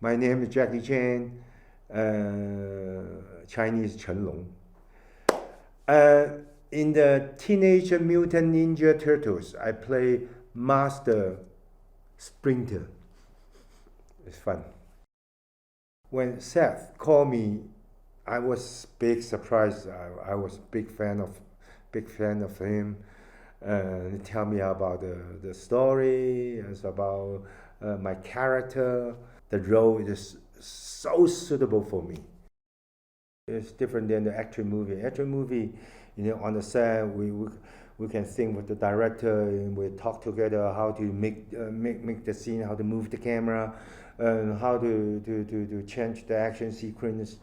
My name is Jackie Chan, Chinese Chen Long. In the Teenage Mutant Ninja Turtles, I play Master Splinter. It's fun. When Seth called me, I was big surprised. I was big fan of him. He tell me about the story. It's about my character. The role is so suitable for me. It's different than the action movie. Action movie, on the set, we can think with the director and we talk together how to make the scene, how to move the camera, and how to change the action sequence.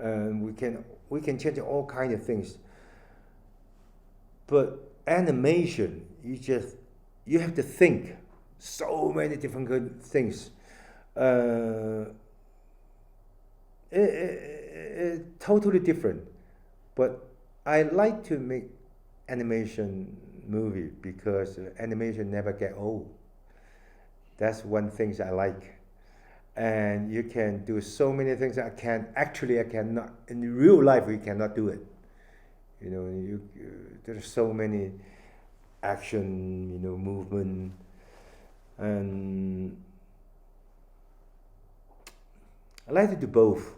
We can change all kind of things. But animation, you have to think so many different good things. It's totally different. But I like to make animation movie because animation never get old. That's one thing I like. And you can do so many things I cannot, in real life we cannot do it. There's so many action, movement, and I like to do both.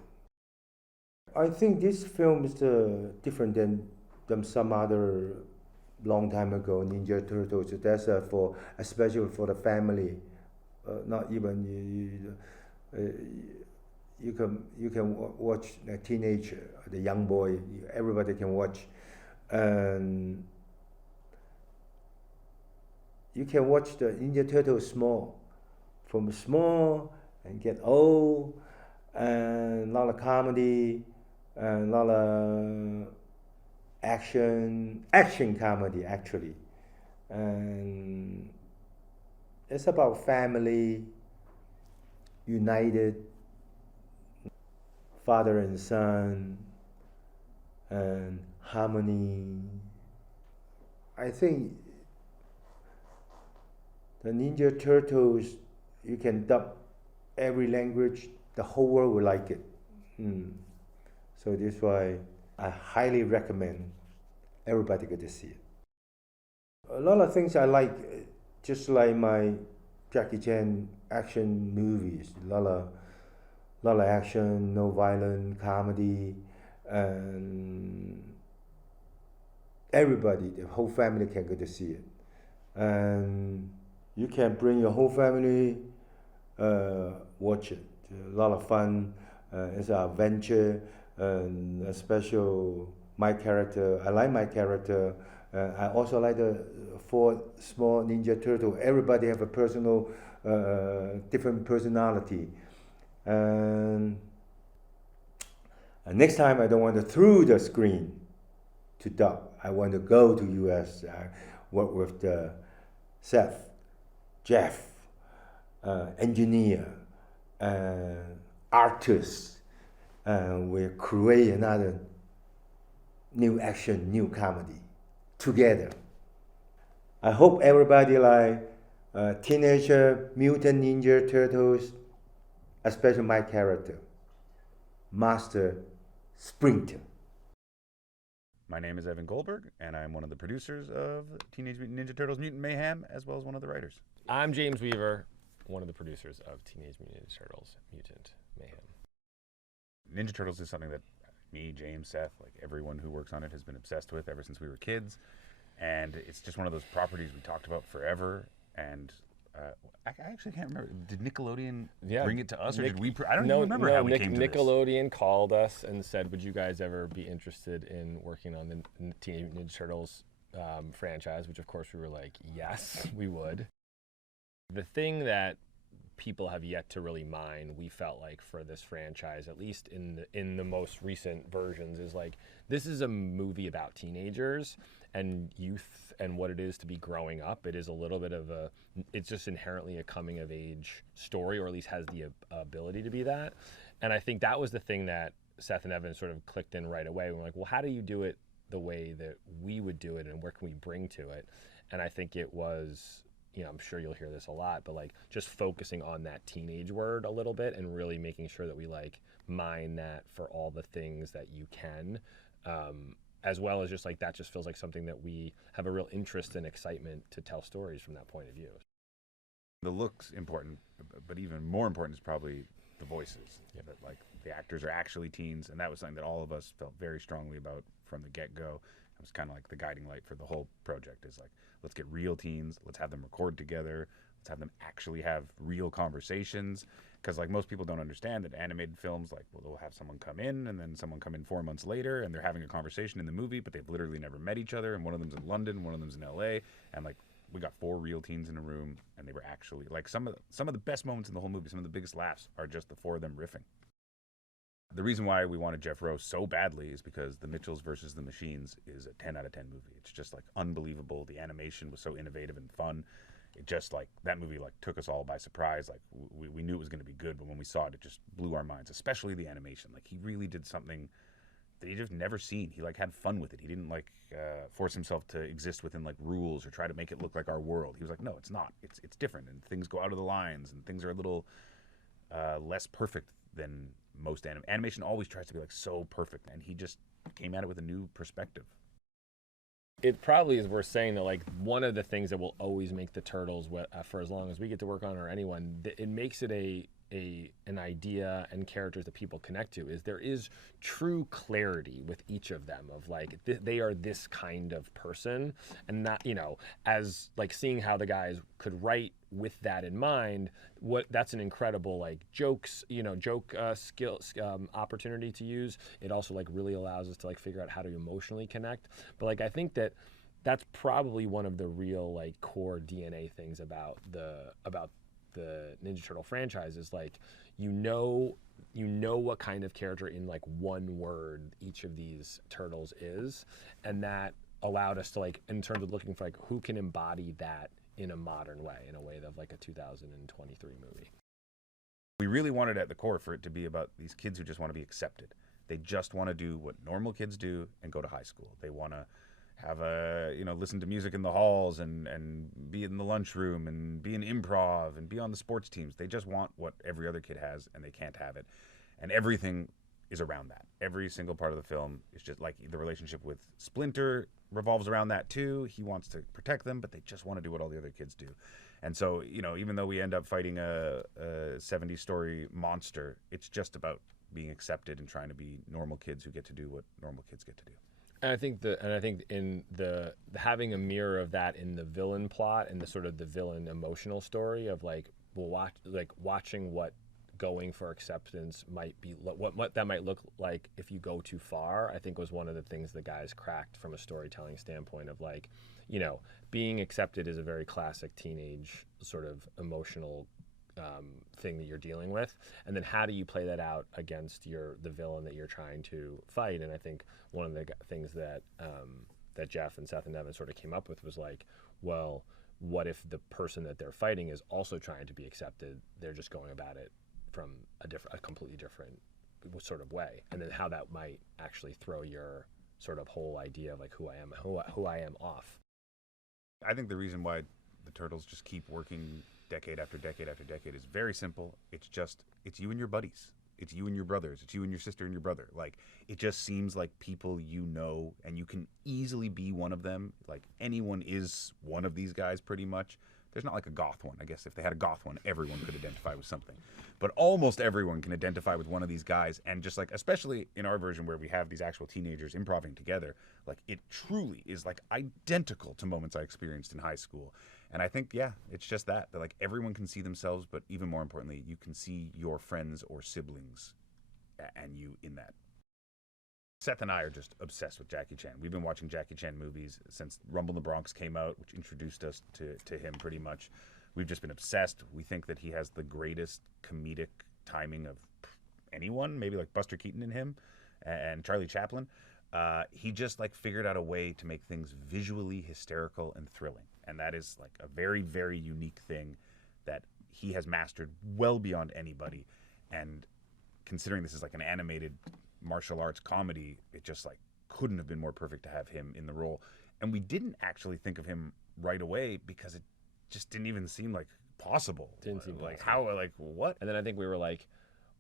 I think this film is different than some other long time ago Ninja Turtles. That's for especially for the family. Not even you can watch the teenager, the young boy. Everybody can watch, and you can watch the Ninja Turtles from small and get old, and a lot of comedy, and a lot of action comedy actually, and it's about family, united, father and son, and harmony. I think the Ninja Turtles, you can dub every language, the whole world will like it. So that's why I highly recommend everybody go to see it. A lot of things I like, just like my Jackie Chan action movies. A lot of action, no violence, comedy, and everybody, the whole family can go to see it. And you can bring your whole family, watch it. A lot of fun. It's an adventure, and a special my character. I like my character. I also like the 4 small Ninja Turtle. Everybody have a personal, different personality. And next time I don't want to through the screen to dub. I want to go to US. I work with the Seth, Jeff, engineer, artist, and we create another new action, new comedy together. I hope everybody like Teenage Mutant Ninja Turtles, especially my character, Master Splinter. My name is Evan Goldberg, and I'm one of the producers of Teenage Mutant Ninja Turtles Mutant Mayhem, as well as one of the writers. I'm James Weaver, one of the producers of Teenage Mutant Ninja Turtles Mutant Mayhem. Ninja Turtles is something that me, James, Seth, like everyone who works on it has been obsessed with ever since we were kids. And it's just one of those properties we talked about forever. And I actually can't remember. Did Nickelodeon bring it to us, or did we? I don't even remember how we came to this. Nickelodeon called us and said, "Would you guys ever be interested in working on the Teenage Mutant Ninja Turtles franchise?" Which, of course, we were like, "Yes, we would." The thing that people have yet to really mine, we felt like, for this franchise, at least in the most recent versions, is like, this is a movie about teenagers and youth and what it is to be growing up. It is a little bit of it's just inherently a coming of age story, or at least has the ability to be that. And I think that was the thing that Seth and Evan sort of clicked in right away. We're like, well, how do you do it the way that we would do it, and where can we bring to it? And I think it was you know, I'm sure you'll hear this a lot, but like just focusing on that teenage word a little bit and really making sure that we like mine that for all the things that you can, as well as just like that just feels like something that we have a real interest and excitement to tell stories from that point of view. The look's important, but even more important is probably the voices. Yeah. That like the actors are actually teens, and that was something that all of us felt very strongly about from the get-go. It was kind of like the guiding light for the whole project is like, let's get real teens, let's have them record together, let's have them actually have real conversations. Because like most people don't understand that animated films, like, well, they'll have someone come in and then someone come in 4 months later and they're having a conversation in the movie, but they've literally never met each other, and one of them's in London, one of them's in LA, and like we got 4 real teens in a room, and they were actually like some of the best moments in the whole movie, some of the biggest laughs are just the 4 of them riffing. The reason why we wanted Jeff Rowe so badly is because The Mitchells versus the Machines is a 10 out of 10 movie. It's just like unbelievable. The animation was so innovative and fun. It just like, that movie like took us all by surprise. Like we knew it was going to be good, but when we saw it, it just blew our minds, especially the animation. Like he really did something that he just never seen. He like had fun with it. He didn't like force himself to exist within like rules or try to make it look like our world. He was like, no, it's not. It's different, and things go out of the lines, and things are a little less perfect than most animation. Always tries to be like so perfect, and he just came at it with a new perspective. It probably is worth saying that like one of the things that will always make the Turtles, for as long as we get to work on, or anyone, it makes it an idea and characters that people connect to, is there is true clarity with each of them of like they are this kind of person, and not, you know, as like seeing how the guys could write with that in mind, that's an incredible like joke skill opportunity to use. It also like really allows us to like figure out how to emotionally connect. But like I think that's probably one of the real like core DNA things about the Ninja Turtle franchise is like, you know what kind of character in like one word each of these turtles is, and that allowed us to like, in terms of looking for like who can embody that in a modern way, in a way of like a 2023 movie. We really wanted at the core for it to be about these kids who just want to be accepted. They just want to do what normal kids do and go to high school. They want to have listen to music in the halls and be in the lunchroom and be in improv and be on the sports teams. They just want what every other kid has, and they can't have it. And everything is around that. Every single part of the film is just like the relationship with Splinter revolves around that too. He wants to protect them, but they just want to do what all the other kids do. And so, you know, even though we end up fighting a 70-story monster, it's just about being accepted and trying to be normal kids who get to do what normal kids get to do. And I think in the having a mirror of that in the villain plot and the sort of the villain emotional story of like watching what going for acceptance might be, what that might look like if you go too far, I think was one of the things the guys cracked from a storytelling standpoint of like, you know, being accepted is a very classic teenage sort of emotional thing that you're dealing with, and then how do you play that out against the villain that you're trying to fight. And I think one of the things that that Jeff and Seth and Evan sort of came up with was like, well, what if the person that they're fighting is also trying to be accepted? They're just going about it from a completely different sort of way, and then how that might actually throw your sort of whole idea of like who I am off. I think the reason why the Turtles just keep working decade after decade after decade is very simple. It's you and your buddies. It's you and your brothers. It's you and your sister and your brother. Like, it just seems like people you know, and you can easily be one of them. Like, anyone is one of these guys pretty much. There's not like a goth one. I guess if they had a goth one, everyone could identify with something. But almost everyone can identify with one of these guys. And just like, especially in our version where we have these actual teenagers improvising together, like it truly is like identical to moments I experienced in high school. And I think, yeah, it's just that like everyone can see themselves, but even more importantly, you can see your friends or siblings and you in that. Seth and I are just obsessed with Jackie Chan. We've been watching Jackie Chan movies since Rumble in the Bronx came out, which introduced us to him pretty much. We've just been obsessed. We think that he has the greatest comedic timing of anyone, maybe like Buster Keaton in him and Charlie Chaplin. He just like figured out a way to make things visually hysterical and thrilling. And that is like a very, very unique thing that he has mastered well beyond anybody. And considering this is like an animated martial arts comedy, it just like couldn't have been more perfect to have him in the role. And we didn't actually think of him right away because it just didn't even seem like possible. Didn't seem like possible. how, like what? And then I think we were like,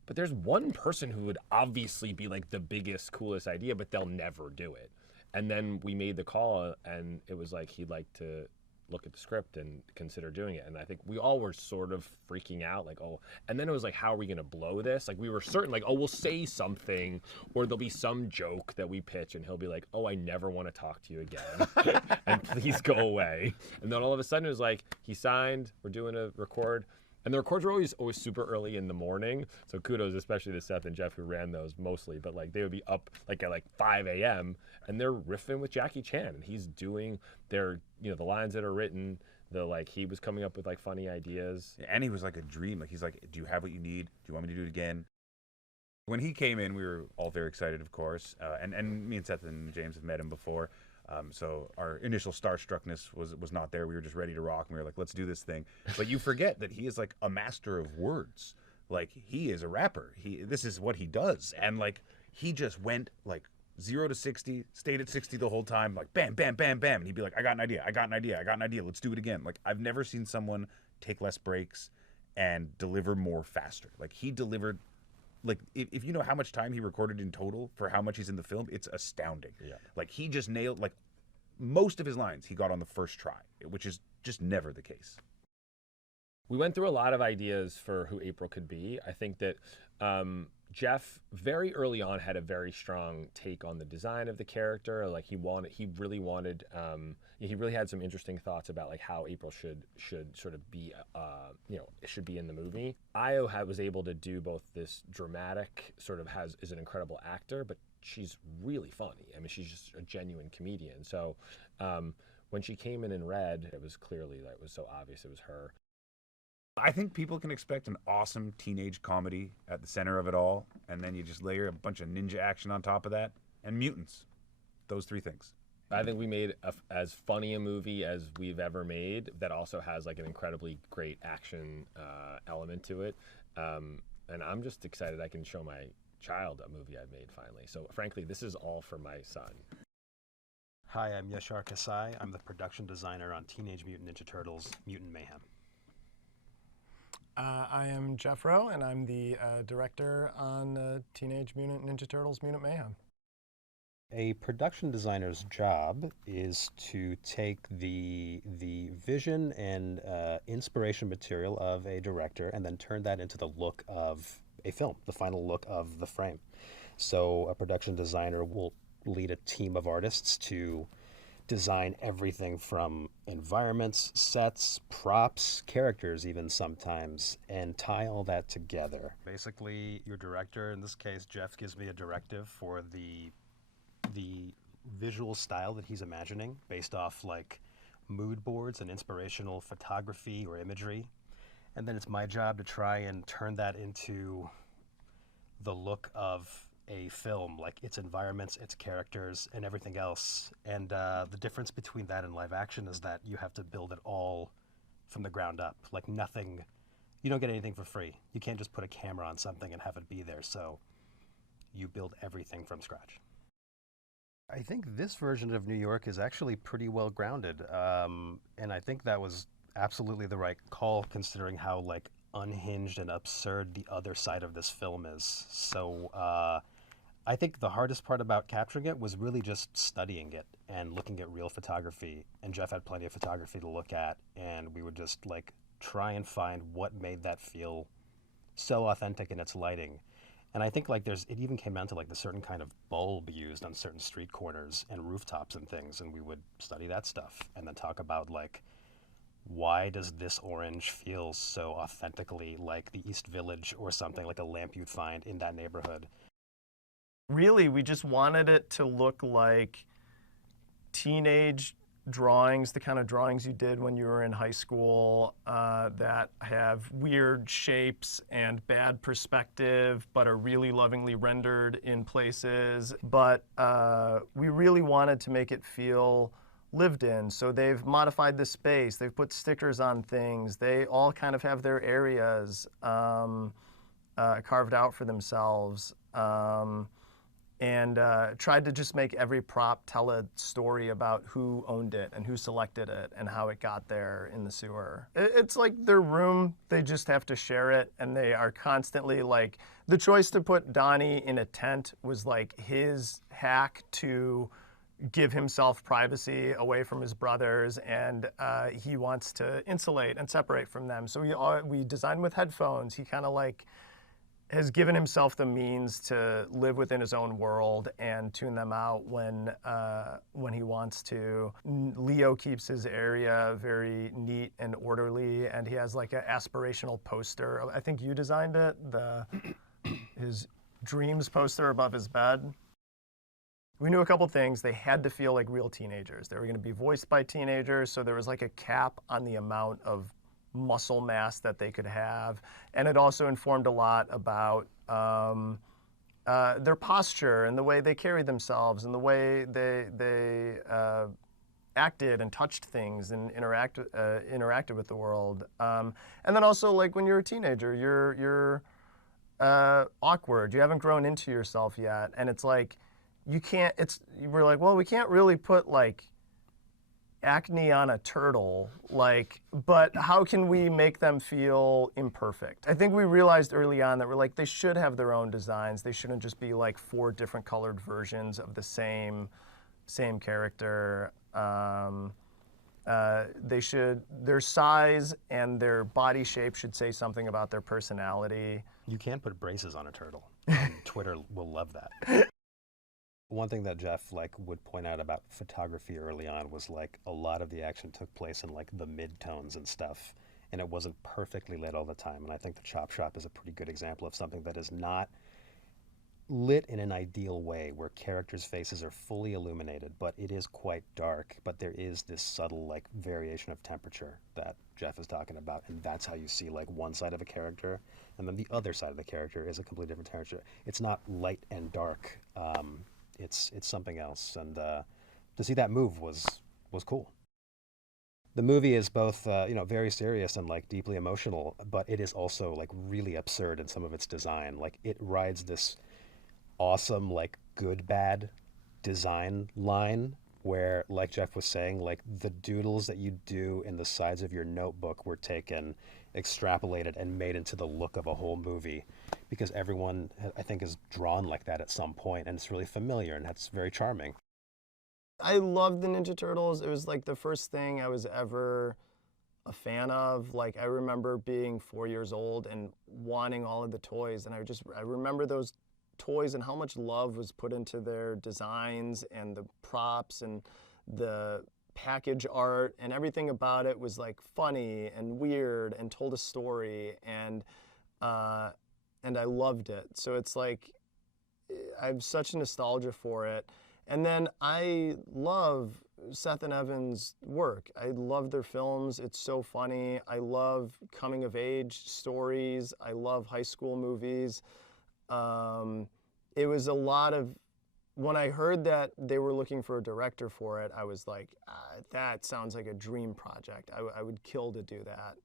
but there's one person who would obviously be like the biggest, coolest idea, but they'll never do it. And then we made the call, and it was like he'd like to look at the script and consider doing it. And I think we all were sort of freaking out, like, oh, and then it was like, how are we gonna blow this? Like, we were certain, like, oh, we'll say something, or there'll be some joke that we pitch, and he'll be like, oh, I never want to talk to you again, and please go away. And then all of a sudden it was like, he signed, we're doing a record. And the records were always super early in the morning. So kudos, especially to Seth and Jeff, who ran those mostly. But like they would be up like at like 5 a.m. and they're riffing with Jackie Chan, and he's doing their, you know, the lines that are written. The like he was coming up with like funny ideas. And he was like a dream. Like he's like, do you have what you need? Do you want me to do it again? When he came in, we were all very excited, of course. And me and Seth and James have met him before. So our initial starstruckness was not there. We were just ready to rock, and we were like, let's do this thing. But you forget that he is like a master of words. Like he is a rapper. This is what he does. And like he just went like 0 to 60, stayed at 60 the whole time, like bam, bam, bam, bam. And he'd be like, I got an idea. Let's do it again. Like I've never seen someone take less breaks and deliver more faster. Like he delivered. Like, if you know how much time he recorded in total for how much he's in the film, it's astounding. Yeah. Like, he just nailed, like, most of his lines he got on the first try, which is just never the case. We went through a lot of ideas for who April could be. I think that Jeff very early on had a very strong take on the design of the character. Like he really had some interesting thoughts about like how April should sort of be, should be in the movie. Io was able to do both this dramatic sort of is an incredible actor, but she's really funny. I mean, she's just a genuine comedian. So when she came in red, it was clearly that it was so obvious it was her. I think people can expect an awesome teenage comedy at the center of it all, and then you just layer a bunch of ninja action on top of that, and mutants. Those three things. I think we made as funny a movie as we've ever made that also has like an incredibly great action element to it. And I'm just excited I can show my child a movie I've made finally. So frankly, this is all for my son. Hi, I'm Yashar Kassai. I'm the production designer on Teenage Mutant Ninja Turtles Mutant Mayhem. I am Jeff Rowe, and I'm the director on Teenage Mutant Ninja Turtles Mutant Mayhem. A production designer's job is to take the vision and inspiration material of a director and then turn that into the look of a film, the final look of the frame. So a production designer will lead a team of artists to design everything from environments, sets, props, characters even sometimes, and tie all that together. Basically, your director, in this case, Jeff, gives me a directive for the visual style that he's imagining based off like mood boards and inspirational photography or imagery. And then it's my job to try and turn that into the look of a film, like its environments, its characters, and everything else. And the difference between that and live action is that you have to build it all from the ground up. Like nothing, you don't get anything for free. You can't just put a camera on something and have it be there. So you build everything from scratch. I think this version of New York is actually pretty well grounded. And I think that was absolutely the right call considering how like unhinged and absurd the other side of this film is. So I think the hardest part about capturing it was really just studying it and looking at real photography. And Jeff had plenty of photography to look at, and we would just like try and find what made that feel so authentic in its lighting. And I think like it even came down to like the certain kind of bulb used on certain street corners and rooftops and things, and we would study that stuff and then talk about like, why does this orange feel so authentically like the East Village or something, like a lamp you'd find in that neighborhood? Really, we just wanted it to look like teenage drawings, the kind of drawings you did when you were in high school that have weird shapes and bad perspective, but are really lovingly rendered in places. But we really wanted to make it feel lived in. So they've modified the space, they've put stickers on things, they all kind of have their areas carved out for themselves. and tried to just make every prop tell a story about who owned it and who selected it and how it got there in the sewer. It's like their room, they just have to share it, and they are constantly like, the choice to put Donnie in a tent was like his hack to give himself privacy away from his brothers, and he wants to insulate and separate from them. So we designed with headphones. He kind of like has given himself the means to live within his own world and tune them out when he wants to. Leo keeps his area very neat and orderly, and he has like an aspirational poster. I think you designed it, his dreams poster above his bed. We knew a couple things. They had to feel like real teenagers. They were going to be voiced by teenagers, so there was like a cap on the amount of muscle mass that they could have. And it also informed a lot about their posture and the way they carried themselves and the way they acted and touched things and interacted with the world. And then also, like, when you're a teenager, you're awkward. You haven't grown into yourself yet. And it's like, we're like, well, we can't really put like acne on a turtle, like, but how can we make them feel imperfect? I think we realized early on that we're like, they should have their own designs. They shouldn't just be like 4 different colored versions of the same character. Their size and their body shape should say something about their personality. You can put braces on a turtle, and Twitter will love that. One thing that Jeff would point out about photography early on was a lot of the action took place in the mid-tones and stuff, and it wasn't perfectly lit all the time. And I think the Chop Shop is a pretty good example of something that is not lit in an ideal way, where characters' faces are fully illuminated, but it is quite dark. But there is this subtle variation of temperature that Jeff is talking about, and that's how you see one side of a character, and then the other side of the character is a completely different temperature. It's not light and dark. It's something else, and to see that move was cool. The movie is both very serious and deeply emotional, but it is also really absurd in some of its design. It rides this awesome good bad design line where, like Jeff was saying, the doodles that you do in the sides of your notebook were taken, extrapolated, and made into the look of a whole movie, because everyone, I think, is drawn like that at some point, and it's really familiar, and that's very charming. I loved the Ninja Turtles. It was the first thing I was ever a fan of. I remember being 4 years old and wanting all of the toys, and I remember those toys and how much love was put into their designs and the props and the package art, and everything about it was funny and weird and told a story, and I loved it. So it's I have such nostalgia for it. And then I love Seth and Evan's work. I love their films. It's so funny. I love coming of age stories. I love high school movies. It was a lot of, when I heard that they were looking for a director for it, I was like, that sounds like a dream project. I would kill to do that.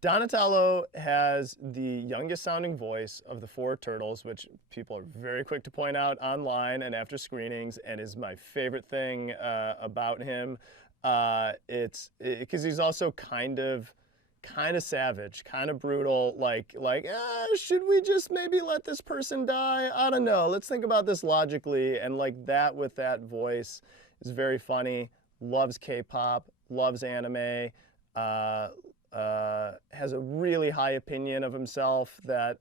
Donatello has the youngest sounding voice of the 4 turtles, which people are very quick to point out online and after screenings, and is my favorite thing about him. It's because he's also kind of savage, kind of brutal, should we just maybe let this person die? I don't know. Let's think about this logically. And that with that voice is very funny. Loves K-pop, loves anime, has a really high opinion of himself that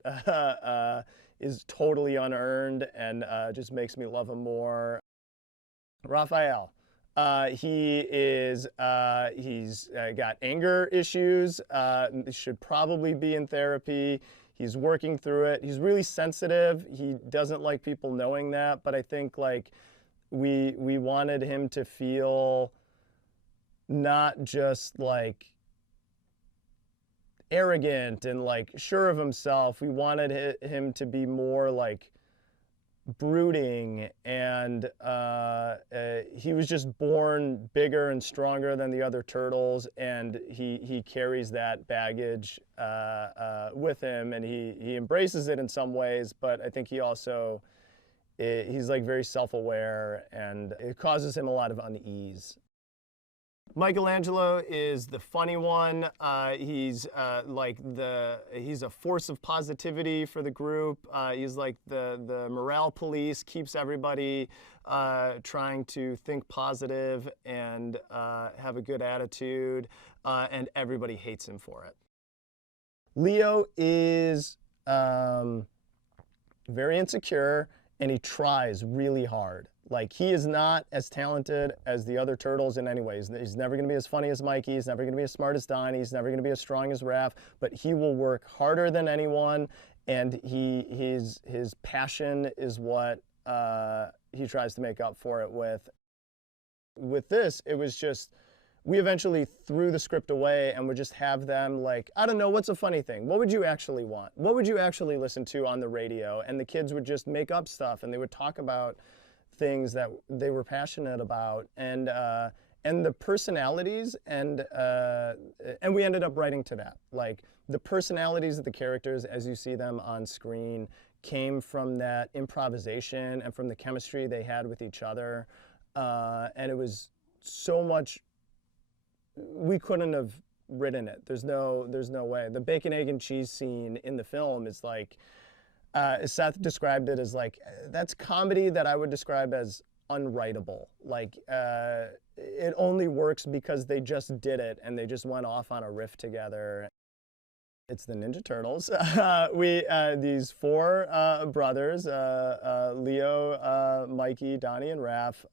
is totally unearned, and just makes me love him more. Raphael. He's got anger issues, should probably be in therapy. He's working through it. He's really sensitive. He doesn't like people knowing that, but I think we wanted him to feel not just arrogant and sure of himself. We wanted him to be more brooding, and he was just born bigger and stronger than the other turtles, and he carries that baggage with him, and he embraces it in some ways, but I think he also he's like very self-aware, and it causes him a lot of unease. Michelangelo is the funny one. He's he's a force of positivity for the group. He's like the morale police, keeps everybody trying to think positive and have a good attitude, and everybody hates him for it. Leo is very insecure, and he tries really hard. Like, he is not as talented as the other turtles in any ways. He's never going to be as funny as Mikey. He's never going to be as smart as Donnie. He's never going to be as strong as Raph. But he will work harder than anyone, and his passion is what he tries to make up for it with. With this, it was just, we eventually threw the script away and would just have them like, I don't know, what's a funny thing? What would you actually want? What would you actually listen to on the radio? And the kids would just make up stuff, and they would talk about things that they were passionate about, and the personalities, and we ended up writing to that. Like, the personalities of the characters as you see them on screen came from that improvisation and from the chemistry they had with each other, and it was so much, we couldn't have written it. There's no way. The bacon, egg, and cheese scene in the film is like, Seth described it as like, that's comedy that I would describe as unwritable. Like, it only works because they just did it and they just went off on a riff together. It's the Ninja Turtles. These four brothers, Leo, Mikey, Donnie, and Raph,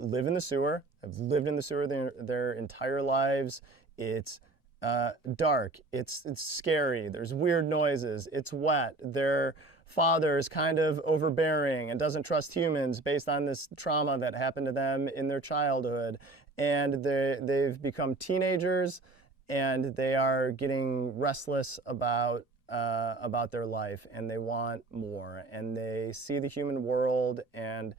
live in the sewer, have lived in the sewer their entire lives. It's dark, it's scary, there's weird noises, it's wet. Their father is kind of overbearing and doesn't trust humans based on this trauma that happened to them in their childhood. And they've become teenagers, and they are getting restless about their life, and they want more. And they see the human world, and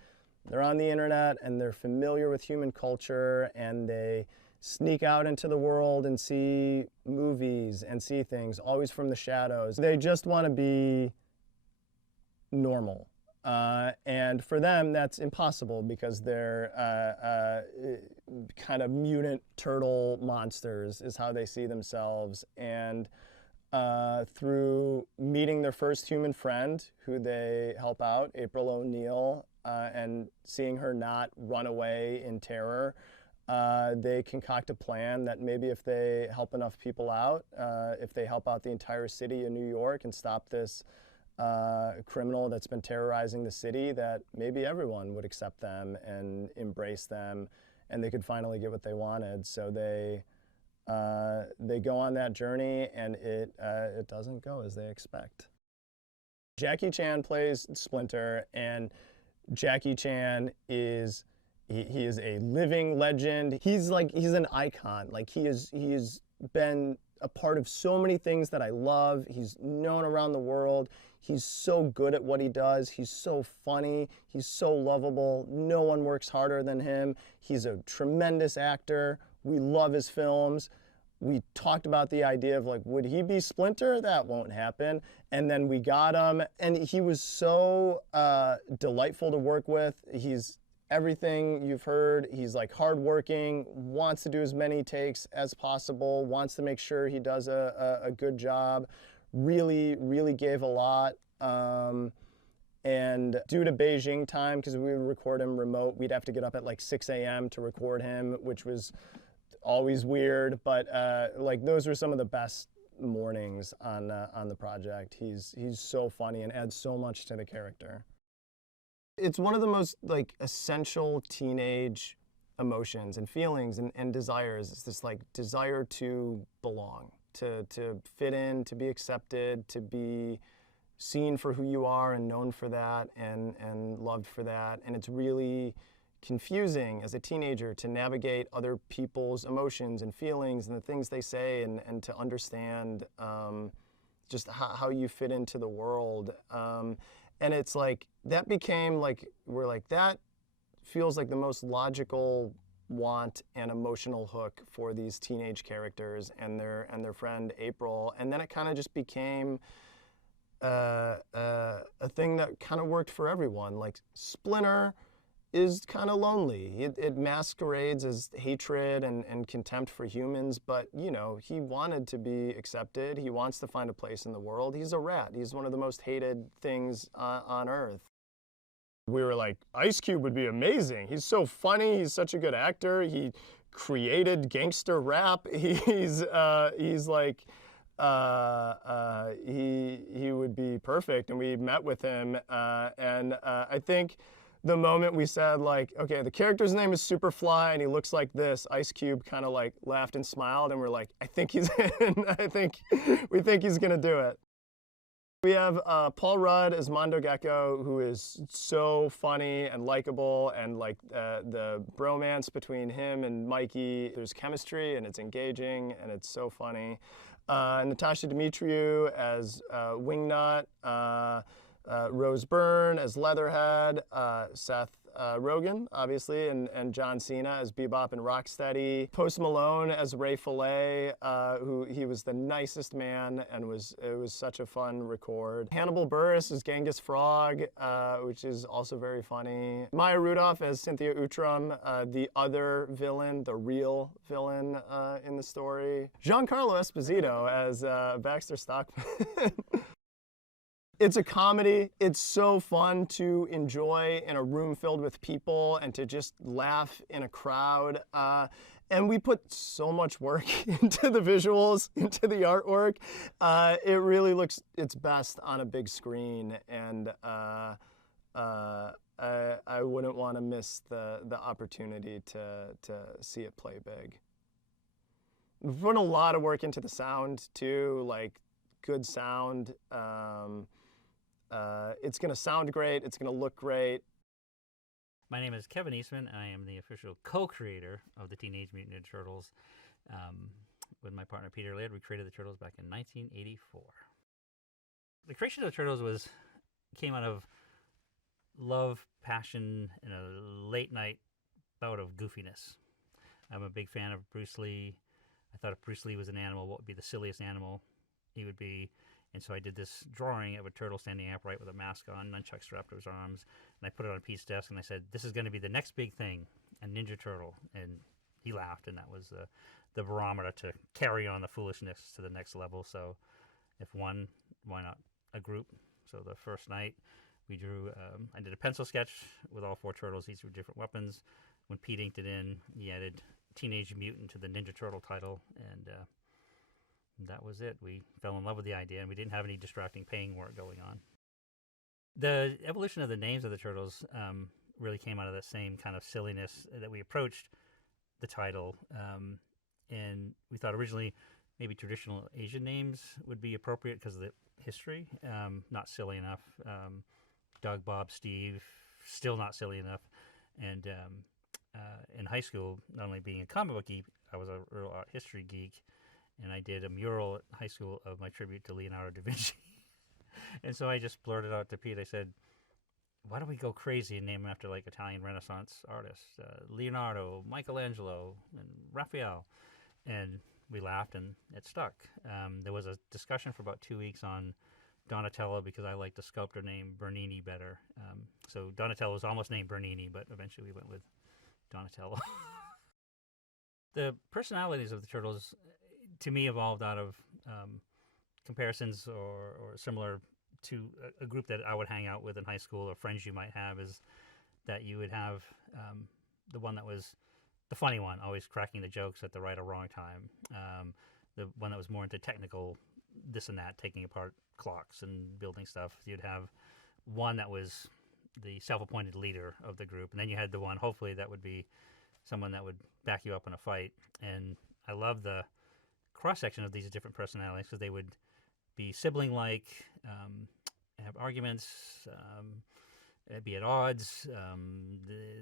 they're on the internet, and they're familiar with human culture, and they sneak out into the world and see movies and see things, always from the shadows. They just want to be normal. And for them, that's impossible because they're kind of mutant turtle monsters is how they see themselves. And through meeting their first human friend, who they help out, April O'Neil, and seeing her not run away in terror, they concoct a plan that maybe if they help enough people out, if they help out the entire city of New York and stop this criminal that's been terrorizing the city, that maybe everyone would accept them and embrace them, and they could finally get what they wanted. So they go on that journey, and it doesn't go as they expect. Jackie Chan plays Splinter, and Jackie Chan is he is a living legend. He's an icon. Like, he has been a part of so many things that I love. He's known around the world. He's so good at what he does. He's so funny. He's so lovable. No one works harder than him. He's a tremendous actor. We love his films. We talked about the idea of, like, would he be Splinter? That won't happen. And then we got him, and he was so delightful to work with. He's everything you've heard. He's like hardworking, wants to do as many takes as possible, wants to make sure he does a good job, really, really gave a lot. And due to Beijing time, because we would record him remote, we'd have to get up at like 6 a.m. to record him, which was always weird. But like, those were some of the best mornings on the project. He's so funny and adds so much to the character. It's one of the most like essential teenage emotions and feelings and desires. It's this like desire to belong, to fit in, to be accepted, to be seen for who you are and known for that and loved for that. And it's really confusing as a teenager to navigate other people's emotions and feelings and the things they say, and to understand just how you fit into the world. And it's like, that became like, we're like, that feels like the most logical want and emotional hook for these teenage characters and their friend April. And then it kind of just became a thing that kind of worked for everyone. Like Splinter is kind of lonely. It masquerades as hatred and contempt for humans, but you know, he wanted to be accepted. He wants to find a place in the world. He's a rat. He's one of the most hated things on Earth. We were like, Ice Cube would be amazing. He's so funny. He's such a good actor. He created gangster rap. He's like, he would be perfect. And we met with him, and I think the moment we said, like, okay, the character's name is Superfly and he looks like this, Ice Cube kind of like laughed and smiled, and we're like, I think he's in. We think he's gonna do it. We have Paul Rudd as Mondo Gecko, who is so funny and likable, and like the bromance between him and Mikey, there's chemistry and it's engaging and it's so funny. Natasha Dimitriou as Wingnut, Rose Byrne as Leatherhead, Seth Rogan, obviously, and John Cena as Bebop and Rocksteady. Post Malone as Ray Fillet, who he was the nicest man, and it was such a fun record. Hannibal Buress as Genghis Frog, which is also very funny. Maya Rudolph as Cynthia Outram, the other villain, the real villain in the story. Giancarlo Esposito as Baxter Stockman. It's a comedy. It's so fun to enjoy in a room filled with people and to just laugh in a crowd. And we put so much work into the visuals, into the artwork. It really looks its best on a big screen, and I wouldn't want to miss the opportunity to see it play big. We've put a lot of work into the sound too, like good sound. It's going to sound great. It's going to look great. My name is Kevin Eastman. I am the official co-creator of the Teenage Mutant Ninja Turtles. With my partner Peter Laird, we created the Turtles back in 1984. The creation of the Turtles came out of love, passion, and a late-night bout of goofiness. I'm a big fan of Bruce Lee. I thought if Bruce Lee was an animal, what would be the silliest animal he would be? And so I did this drawing of a turtle standing upright with a mask on, nunchucks strapped to his arms, and I put it on Pete's desk, and I said, this is going to be the next big thing, a Ninja Turtle. And he laughed, and that was the barometer to carry on the foolishness to the next level. So if one, why not a group? So the first night we drew, I did a pencil sketch with all 4 turtles, each with different weapons. When Pete inked it in, he added Teenage Mutant to the Ninja Turtle title, and that was it. We fell in love with the idea, and we didn't have any distracting paying work going on. The evolution of the names of the turtles really came out of the same kind of silliness that we approached the title. And we thought originally maybe traditional Asian names would be appropriate because of the history. Not silly enough. Doug, Bob, Steve, still not silly enough. And in high school, not only being a comic book geek, I was a real art history geek. And I did a mural at high school of my tribute to Leonardo da Vinci. And so I just blurted out to Pete, I said, why don't we go crazy and name him after like Italian Renaissance artists? Leonardo, Michelangelo, and Raphael. And we laughed and it stuck. There was a discussion for about 2 weeks on Donatello because I liked the sculptor named Bernini better. So Donatello was almost named Bernini, but eventually we went with Donatello. The personalities of the turtles, to me, evolved out of comparisons or similar to a group that I would hang out with in high school, or friends you might have, is that you would have the one that was the funny one, always cracking the jokes at the right or wrong time. The one that was more into technical this and that, taking apart clocks and building stuff. You'd have one that was the self-appointed leader of the group, and then you had the one, hopefully, that would be someone that would back you up in a fight. And I love the cross-section of these different personalities because they would be sibling-like, have arguments, be at odds.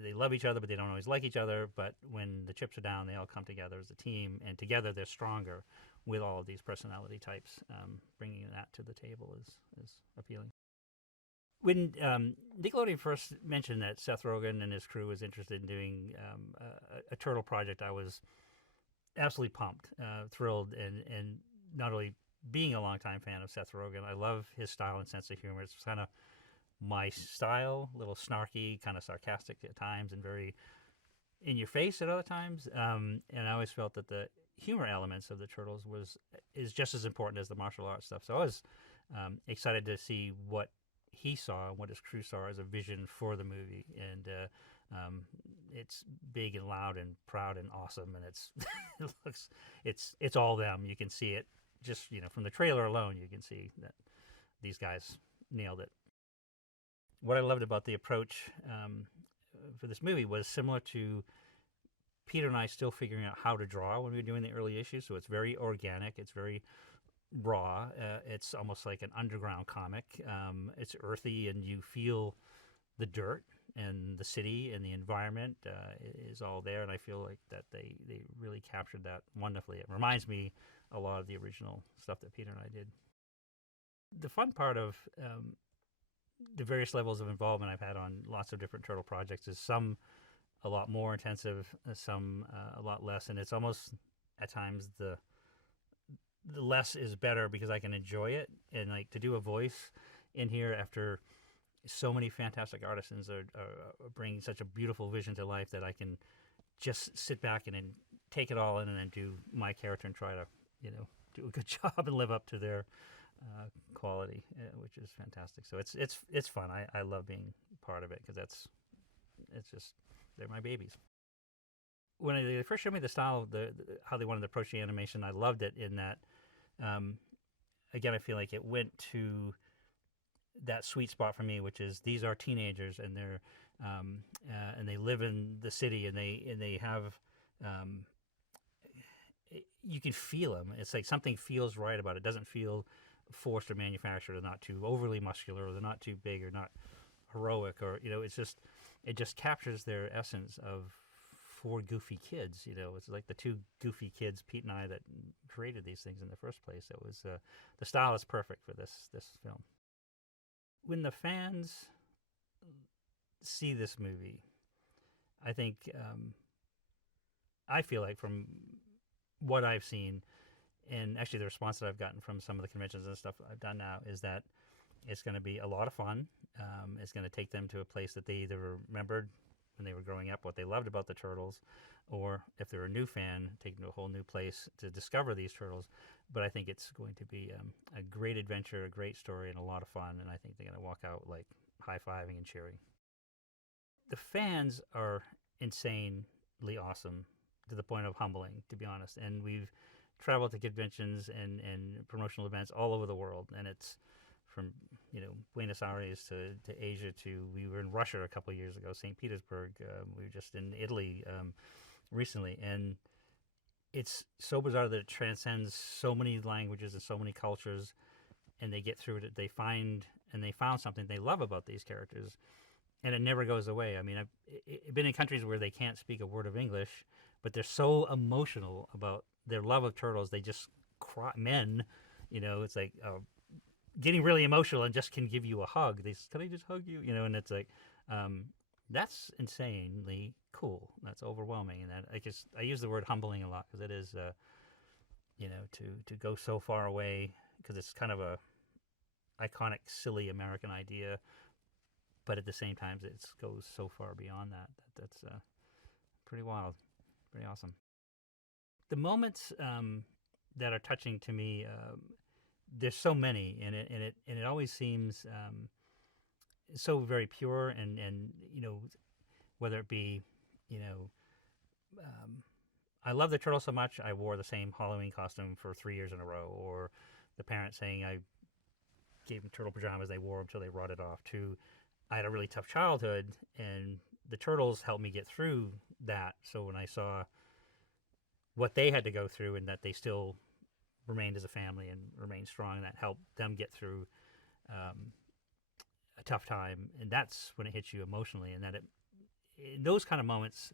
They love each other, but they don't always like each other. But when the chips are down, they all come together as a team, and together they're stronger with all of these personality types. Bringing that to the table is appealing. When Nickelodeon first mentioned that Seth Rogen and his crew was interested in doing a turtle project, I was absolutely pumped, thrilled, and not only being a longtime fan of Seth Rogen, I love his style and sense of humor. It's kind of my style, a little snarky, kind of sarcastic at times, and very in your face at other times. And I always felt that the humor elements of the Turtles is just as important as the martial arts stuff. So I was excited to see what he saw and what his crew saw as a vision for the movie. And it's big and loud and proud and awesome, and it's all them. You can see it just from the trailer alone. You can see that these guys nailed it. What I loved about the approach for this movie was similar to Peter and I still figuring out how to draw when we were doing the early issues. So it's very organic. It's very raw. It's almost like an underground comic. It's earthy, and you feel the dirt and the city and the environment is all there. And I feel like that they really captured that wonderfully. It reminds me a lot of the original stuff that Peter and I did. The fun part of the various levels of involvement I've had on lots of different Turtle projects is some a lot more intensive, some a lot less, and it's almost at times the less is better because I can enjoy it. And like to do a voice in here after so many fantastic artisans are bringing such a beautiful vision to life that I can just sit back and then take it all in and then do my character and try to do a good job and live up to their quality, which is fantastic. So it's fun. I love being part of it because it's just they're my babies. When they first showed me the style of how they wanted to approach the animation, I loved it in that. Again, I feel like it went to that sweet spot for me, which is these are teenagers and they're and they live in the city and they have you can feel them. It's like something feels right about it. It doesn't feel forced or manufactured. They're not too overly muscular, or they're not too big, or not heroic, or it just captures their essence of four goofy kids. It's like the two goofy kids, Pete and I, that created these things in the first place. It was the style is perfect for this film. When the fans see this movie, I think I feel like from what I've seen, and actually the response that I've gotten from some of the conventions and stuff I've done now, is that it's going to be a lot of fun. It's going to take them to a place that they either remembered when they were growing up, what they loved about the Turtles, or if they're a new fan, take them to a whole new place to discover these Turtles. But I think it's going to be a great adventure, a great story, and a lot of fun. And I think they're going to walk out like high-fiving and cheering. The fans are insanely awesome, to the point of humbling, to be honest. And we've traveled to conventions and promotional events all over the world, and it's from Buenos Aires to Asia to, we were in Russia a couple of years ago, St. Petersburg. We were just in Italy recently, and it's so bizarre that it transcends so many languages and so many cultures, and they get through it. They found something they love about these characters, and it never goes away. I mean, I've been in countries where they can't speak a word of English, but they're so emotional about their love of turtles. They just cry. Men, it's like getting really emotional and just can give you a hug. Can I just hug you? And it's like, that's insanely cool. That's overwhelming. And that I use the word humbling a lot because it is, to go so far away, because it's kind of a iconic, silly American idea, but at the same time, it goes so far beyond that. That's pretty wild, pretty awesome. The moments that are touching to me, there's so many, and it always seems so very pure, and whether it be I love the turtle so much I wore the same Halloween costume for 3 years in a row, or the parent saying I gave them turtle pajamas, they wore them till they rotted off, to I had a really tough childhood and the turtles helped me get through that. So when I saw what they had to go through and that they still remained as a family and remained strong, and that helped them get through a tough time, and that's when it hits you emotionally. And that in those kind of moments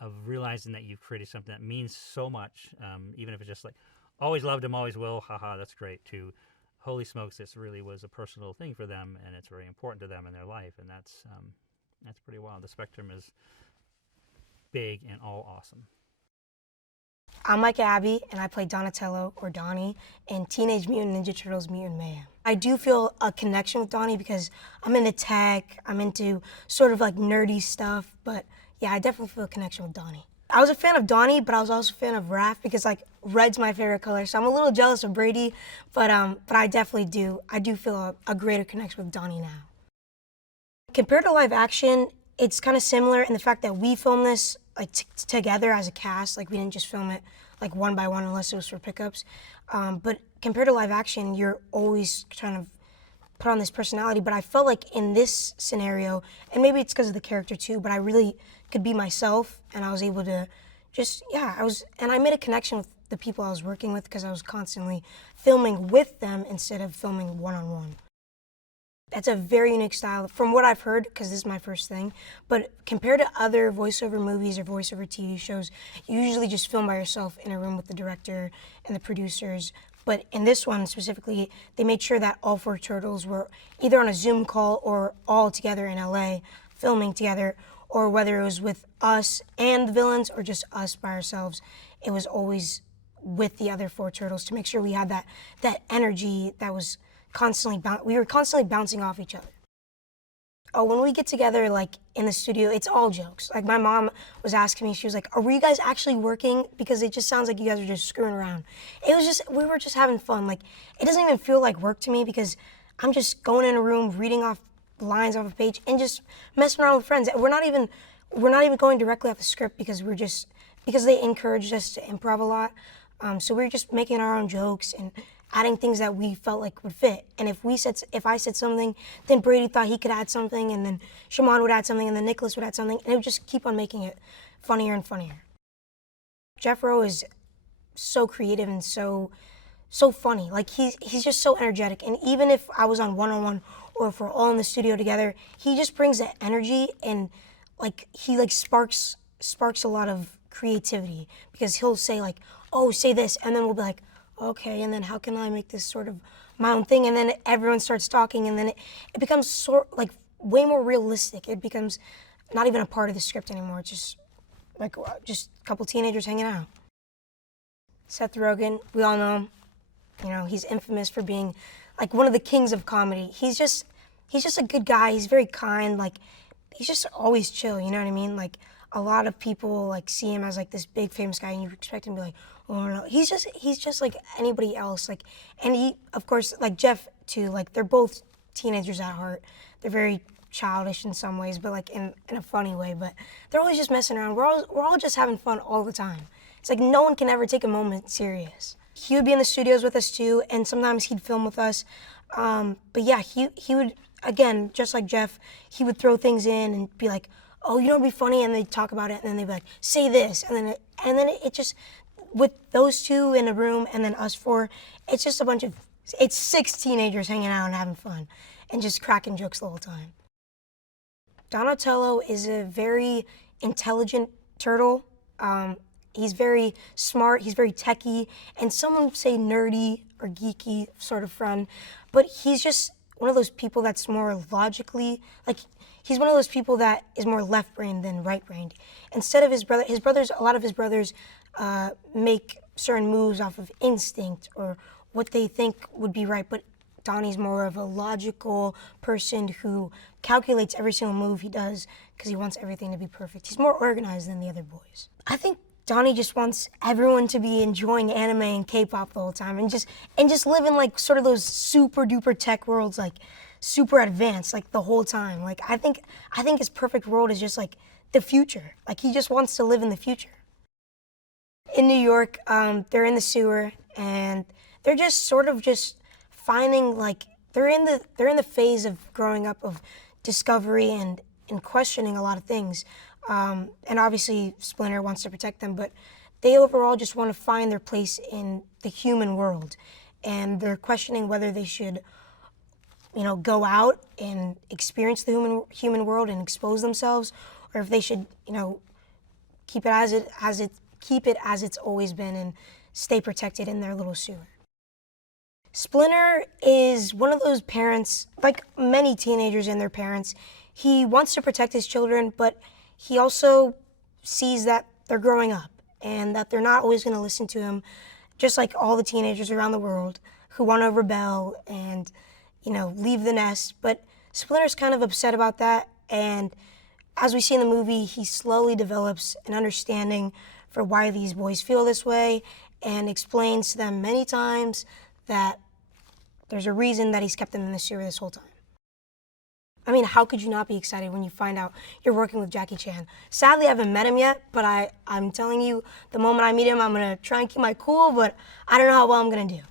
of realizing that you've created something that means so much, even if it's just like, always loved them, always will, haha, that's great, to holy smokes, this really was a personal thing for them, and it's very important to them in their life, and that's pretty wild. The spectrum is big and all awesome. I'm Micah Abbey, and I play Donatello, or Donnie, in Teenage Mutant Ninja Turtles Mutant Mayhem. I do feel a connection with Donnie because I'm into tech, I'm into sort of like nerdy stuff, but yeah, I definitely feel a connection with Donnie. I was a fan of Donnie, but I was also a fan of Raph because like red's my favorite color, so I'm a little jealous of Brady, but I definitely do. I do feel a greater connection with Donnie now. Compared to live action, it's kind of similar in the fact that we filmed this like together as a cast. Like we didn't just film it like one by one unless it was for pickups. But compared to live action, you're always trying to put on this personality. But I felt like in this scenario, and maybe it's because of the character too, but I really could be myself, and I was able to just, and I made a connection with the people I was working with because I was constantly filming with them instead of filming one-on-one. That's a very unique style from what I've heard, because this is my first thing, but compared to other voiceover movies or voiceover TV shows, you usually just film by yourself in a room with the director and the producers. But in this one specifically, they made sure that all 4 turtles were either on a Zoom call or all together in LA filming together, or whether it was with us and the villains or just us by ourselves, it was always with the other 4 turtles to make sure we had that energy that was we were constantly bouncing off each other. Oh, when we get together, like in the studio, it's all jokes. Like my mom was asking me, she was like, "Are you guys actually working? Because it just sounds like you guys are just screwing around." We were just having fun. Like it doesn't even feel like work to me because I'm just going in a room, reading off lines off a page and just messing around with friends. We're not even going directly off the script because they encouraged us to improv a lot. So we were just making our own jokes and adding things that we felt like would fit. And if I said something, then Brady thought he could add something, and then Shimon would add something, and then Nicolas would add something, and it would just keep on making it funnier and funnier. Jeff Rowe is so creative and so funny. Like he's just so energetic. And even if I was on one-on-one or if we're all in the studio together, he just brings that energy, and like he like sparks a lot of creativity because he'll say like, "Oh, say this," and then we'll be like, "Okay, and then how can I make this sort of my own thing?" And then everyone starts talking, and then it becomes like way more realistic. It becomes not even a part of the script anymore. It's just like just a couple teenagers hanging out. Seth Rogan, we all know him. You know, he's infamous for being like one of the kings of comedy. He's just a good guy. He's very kind. Like he's just always chill. You know what I mean? Like a lot of people like see him as like this big famous guy, and you expect him to be like, "Oh no," he's just like anybody else. Like, and he, of course, like Jeff too. Like they're both teenagers at heart. They're very childish in some ways, but like in a funny way. But they're always just messing around. We're all just having fun all the time. It's like no one can ever take a moment serious. He would be in the studios with us too, and sometimes he'd film with us. But yeah, he would, again, just like Jeff, he would throw things in and be like, "Oh, you know, it'd be funny," and they'd talk about it, and then they'd be like, "Say this," and then it just, with those 2 in a room and then us 4, it's just it's 6 teenagers hanging out and having fun and just cracking jokes the whole time. Donatello is a very intelligent turtle. He's very smart, he's very techie, and some would say nerdy or geeky sort of friend, but he's just one of those people that's more logically, like he's one of those people that is more left-brained than right-brained. Instead of a lot of his brothers make certain moves off of instinct or what they think would be right, but Donnie's more of a logical person who calculates every single move he does because he wants everything to be perfect. He's more organized than the other boys. I think Donnie just wants everyone to be enjoying anime and K-pop the whole time and just live in like sort of those super duper tech worlds, like super advanced like the whole time. Like I think his perfect world is just like the future. Like he just wants to live in the future. In New York, they're in the sewer and they're just sort of just finding like they're in the phase of growing up, of discovery and questioning a lot of things. And obviously Splinter wants to protect them, but they overall just want to find their place in the human world. And they're questioning whether they should, you know, go out and experience the human world and expose themselves, or if they should, you know, keep it as it's always been and stay protected in their little sewer. Splinter is one of those parents, like many teenagers and their parents. He wants to protect his children, but he also sees that they're growing up and that they're not always going to listen to him, just like all the teenagers around the world who want to rebel and, leave the nest. But Splinter's kind of upset about that, and as we see in the movie, he slowly develops an understanding for why these boys feel this way and explains to them many times that there's a reason that he's kept them in the sewer this whole time. I mean, how could you not be excited when you find out you're working with Jackie Chan? Sadly, I haven't met him yet, but I'm telling you, the moment I meet him, I'm going to try and keep my cool, but I don't know how well I'm going to do.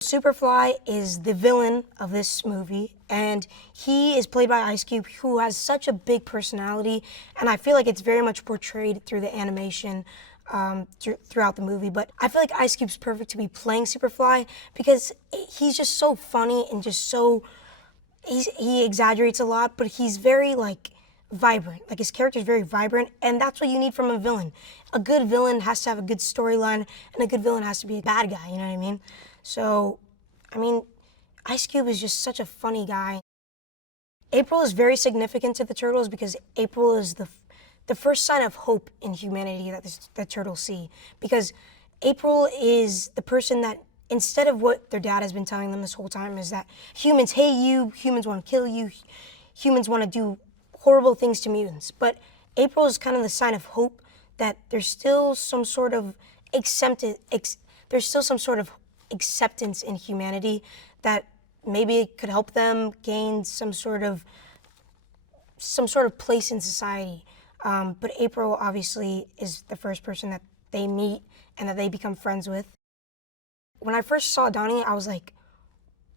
Superfly is the villain of this movie, and he is played by Ice Cube, who has such a big personality, and I feel like it's very much portrayed through the animation throughout the movie. But I feel like Ice Cube's perfect to be playing Superfly because he's just so funny and just so... He exaggerates a lot, but he's very, vibrant. Like, his character is very vibrant, and that's what you need from a villain. A good villain has to have a good storyline, and a good villain has to be a bad guy, you know what I mean? So, Ice Cube is just such a funny guy. April is very significant to the Turtles because April is the first sign of hope in humanity that the Turtles see. Because April is the person that, instead of what their dad has been telling them this whole time, is that humans hate you, humans want to kill you, humans want to do horrible things to mutants. But April is kind of the sign of hope that there's still some sort of acceptance in humanity that maybe it could help them gain some sort of place in society. But April obviously is the first person that they meet and that they become friends with. When I first saw Donnie, I was like,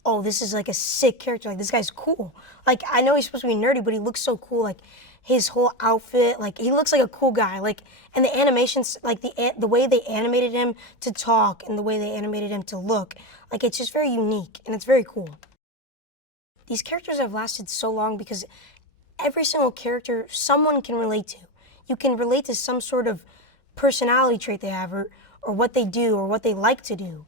oh, this is like a sick character. Like, this guy's cool. Like, I know he's supposed to be nerdy, but he looks so cool. Like, his whole outfit, like, he looks like a cool guy. Like, and the animations, like, the way they animated him to talk and the way they animated him to look, like, it's just very unique and it's very cool. These characters have lasted so long because every single character someone can relate to. You can relate to some sort of personality trait they have or what they do or what they like to do.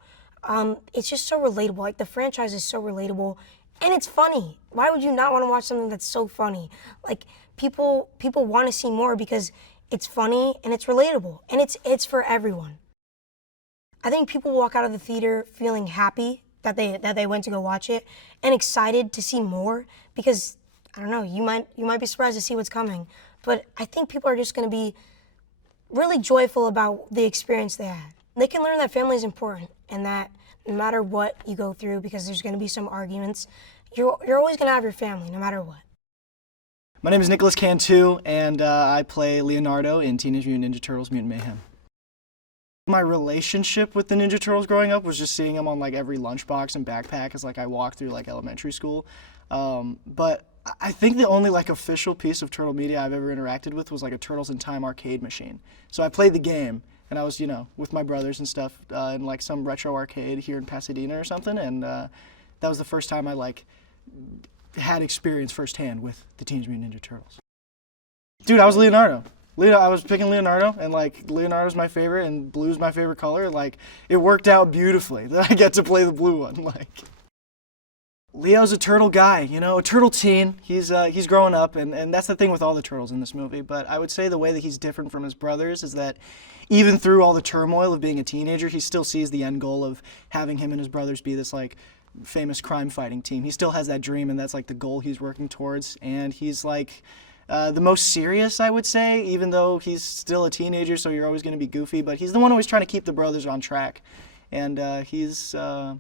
It's just so relatable. Like, the franchise is so relatable, and it's funny. Why would you not want to watch something that's so funny? Like, people want to see more because it's funny and it's relatable, and it's for everyone. I think people walk out of the theater feeling happy that they went to go watch it and excited to see more because, I don't know, you might be surprised to see what's coming, but I think people are just going to be really joyful about the experience they had. They can learn that family is important and that no matter what you go through, because there's going to be some arguments, you're always going to have your family no matter what. My name is Nicolas Cantu, and I play Leonardo in Teenage Mutant Ninja Turtles Mutant Mayhem. My relationship with the Ninja Turtles growing up was just seeing them on every lunchbox and backpack as I walked through elementary school. But I think the only official piece of turtle media I've ever interacted with was a Turtles in Time arcade machine. So I played the game, and I was with my brothers and stuff in some retro arcade here in Pasadena or something, and that was the first time I had experience firsthand with the Teenage Mutant Ninja Turtles. Dude, I was Leonardo. I was picking Leonardo, and Leonardo's my favorite, and blue's my favorite color. It worked out beautifully that I get to play the blue one. Leo's a turtle guy, a turtle teen. He's growing up, and that's the thing with all the turtles in this movie. But I would say the way that he's different from his brothers is that even through all the turmoil of being a teenager, he still sees the end goal of having him and his brothers be this famous crime-fighting team. He still has that dream, and that's the goal he's working towards. And he's the most serious, I would say, even though he's still a teenager, so you're always going to be goofy. But he's the one always trying to keep the brothers on track, and he's got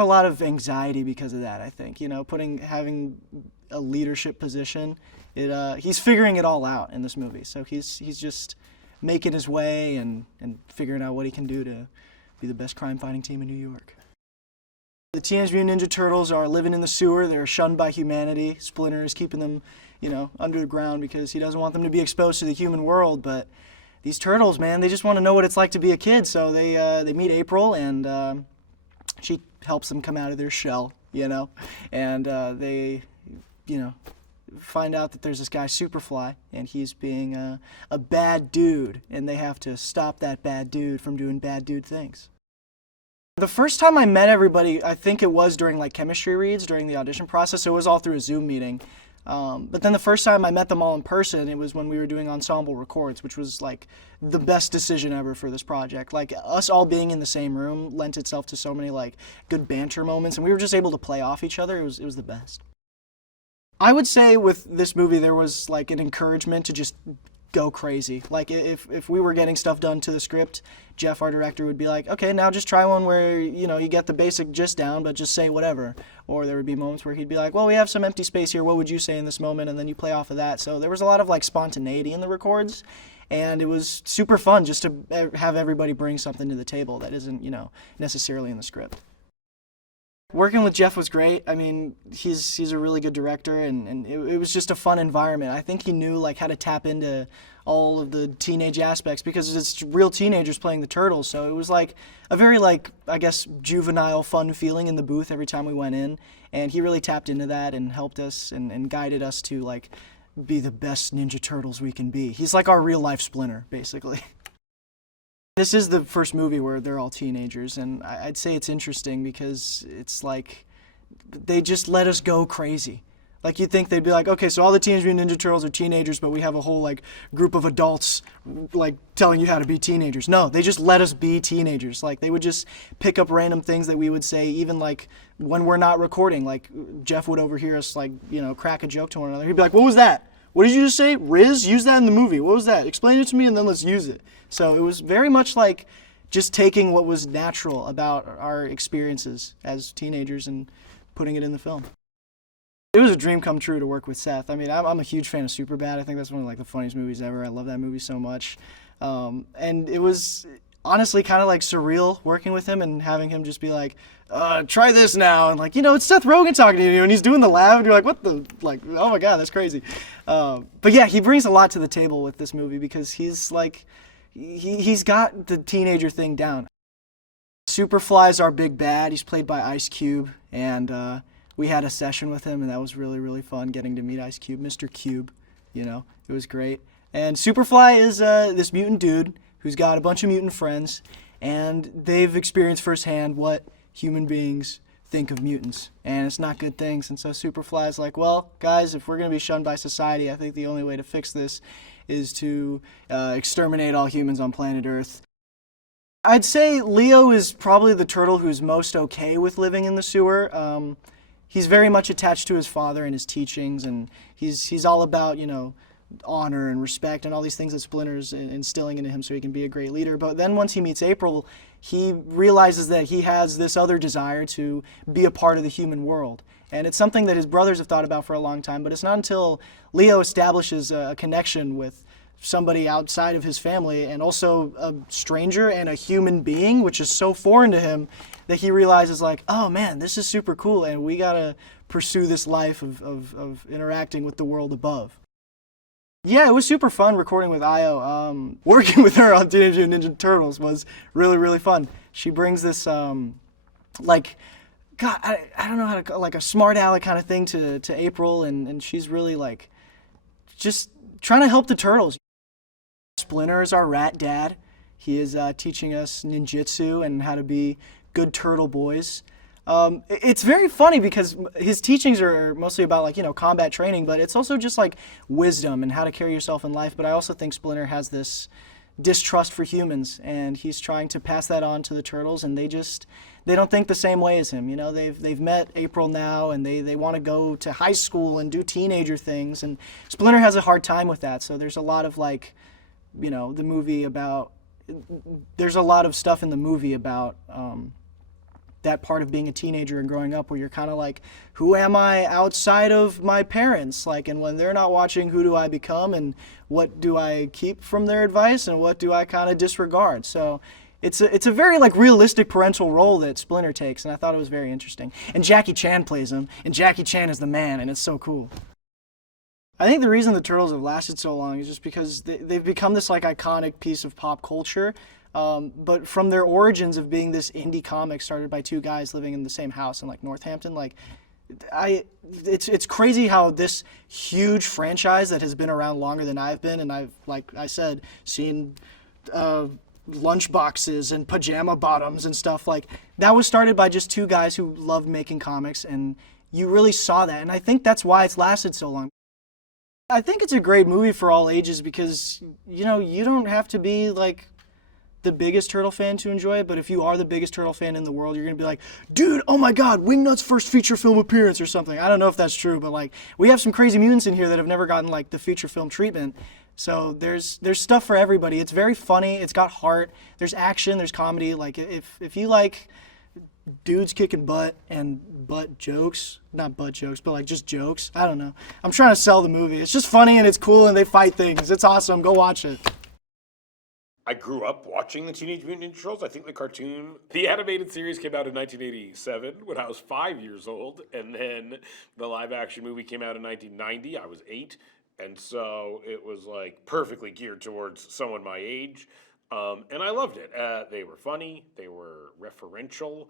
a lot of anxiety because of that, I think. Having a leadership position, he's figuring it all out in this movie. So he's just making his way and figuring out what he can do to be the best crime-fighting team in New York. The Teenage Mutant Ninja Turtles are living in the sewer. They're shunned by humanity. Splinter is keeping them, under the ground because he doesn't want them to be exposed to the human world. But these turtles, man, they just want to know what it's like to be a kid. So they meet April, and she helps them come out of their shell, and they, find out that there's this guy, Superfly, and he's being a bad dude, and they have to stop that bad dude from doing bad dude things. The first time I met everybody, I think it was during chemistry reads during the audition process. So it was all through a Zoom meeting. But then the first time I met them all in person, it was when we were doing ensemble records, which was like the best decision ever for this project. Like us all being in the same room lent itself to so many like good banter moments, and we were just able to play off each other. It was the best. I would say with this movie there was like an encouragement to just go crazy. Like if we were getting stuff done to the script, Jeff, our director, would be like, okay, now just try one where, you know, you get the basic gist down, but just say whatever. Or there would be moments where he'd be like, well, we have some empty space here, what would you say in this moment? And then you play off of that. So there was a lot of like spontaneity in the records, and it was super fun just to have everybody bring something to the table that isn't, you know, necessarily in the script. Working with Jeff was great. I mean, he's a really good director, and it was just a fun environment. I think he knew like how to tap into all of the teenage aspects because it's real teenagers playing the turtles. So it was like a very like, I guess, juvenile, fun feeling in the booth every time we went in. And he really tapped into that and helped us and guided us to like be the best Ninja Turtles we can be. He's like our real life Splinter, basically. This is the first movie where they're all teenagers, and I'd say it's interesting because it's like they just let us go crazy. Like you'd think they'd be like, okay, so all the Teenage Mutant Ninja Turtles are teenagers, but we have a whole like group of adults like telling you how to be teenagers. No, they just let us be teenagers. Like they would just pick up random things that we would say, even like when we're not recording. Like Jeff would overhear us like, you know, crack a joke to one another. He'd be like, what was that? What did you just say? Riz? Use that in the movie. What was that? Explain it to me and then let's use it. So it was very much like just taking what was natural about our experiences as teenagers and putting it in the film. It was a dream come true to work with Seth. I mean, I'm a huge fan of Superbad. I think that's one of like the funniest movies ever. I love that movie so much. And it was honestly kind of like surreal working with him and having him just be like, try this now. And like, you know, it's Seth Rogen talking to you and he's doing the laugh and you're like, what the, like, oh my God, that's crazy. But yeah, he brings a lot to the table with this movie because he's like, he's got the teenager thing down. Superfly's our big bad. He's played by Ice Cube, and we had a session with him, and that was really, really fun getting to meet Ice Cube, Mr. Cube, you know, it was great. And Superfly is this mutant dude who's got a bunch of mutant friends, and they've experienced firsthand what human beings think of mutants, and it's not good things. And so Superfly's like, well, guys, if we're going to be shunned by society, I think the only way to fix this is to exterminate all humans on planet Earth. I'd say Leo is probably the turtle who's most okay with living in the sewer. He's very much attached to his father and his teachings, and he's all about, you know, honor and respect and all these things that Splinter's instilling into him so he can be a great leader. But then once he meets April, he realizes that he has this other desire to be a part of the human world. And it's something that his brothers have thought about for a long time, but it's not until Leo establishes a connection with somebody outside of his family and also a stranger and a human being, which is so foreign to him, that he realizes like, oh man, this is super cool and we gotta pursue this life of interacting with the world above. Yeah, it was super fun recording with Io. Working with her on Teenage Mutant Ninja Turtles was really, really fun. She brings this, like, God, I don't know how to, like a smart aleck kind of thing to April, and she's really like, just trying to help the turtles. Splinter is our rat dad. He is teaching us ninjutsu and how to be good turtle boys. It's very funny because his teachings are mostly about like, you know, combat training, but it's also just like wisdom and how to carry yourself in life. But I also think Splinter has this distrust for humans, and he's trying to pass that on to the turtles, and they don't think the same way as him. You know, they've met April now, and they want to go to high school and do teenager things, and Splinter has a hard time with that. So there's a lot of like, you know, there's a lot of stuff in the movie about that part of being a teenager and growing up where you're kind of like, who am I outside of my parents? Like, and when they're not watching, who do I become and what do I keep from their advice and what do I kind of disregard? So it's a very like realistic parental role that Splinter takes, and I thought it was very interesting. And Jackie Chan plays him, and Jackie Chan is the man, and it's so cool. I think the reason the Turtles have lasted so long is just because they've become this like iconic piece of pop culture. But from their origins of being this indie comic started by two guys living in the same house in like Northampton, like it's crazy how this huge franchise that has been around longer than I've been, and I've, like I said, seen lunch boxes and pajama bottoms and stuff, like that was started by just two guys who loved making comics and you really saw that. And I think that's why it's lasted so long. I think it's a great movie for all ages because, you know, you don't have to be like the biggest Turtle fan to enjoy it, but if you are the biggest Turtle fan in the world, you're gonna be like, dude, oh my God, Wingnut's first feature film appearance or something. I don't know if that's true, but like, we have some crazy mutants in here that have never gotten like the feature film treatment. So there's stuff for everybody. It's very funny. It's got heart. There's action. There's comedy. Like if you like dudes kicking butt and butt jokes, not butt jokes, but like just jokes. I don't know. I'm trying to sell the movie. It's just funny and it's cool and they fight things. It's awesome. Go watch it. I grew up watching the Teenage Mutant Ninja Turtles. I think the animated series came out in 1987 when I was 5 years old, and then the live action movie came out in 1990. I was 8, and so it was like perfectly geared towards someone my age, and I loved it. They were funny, they were referential,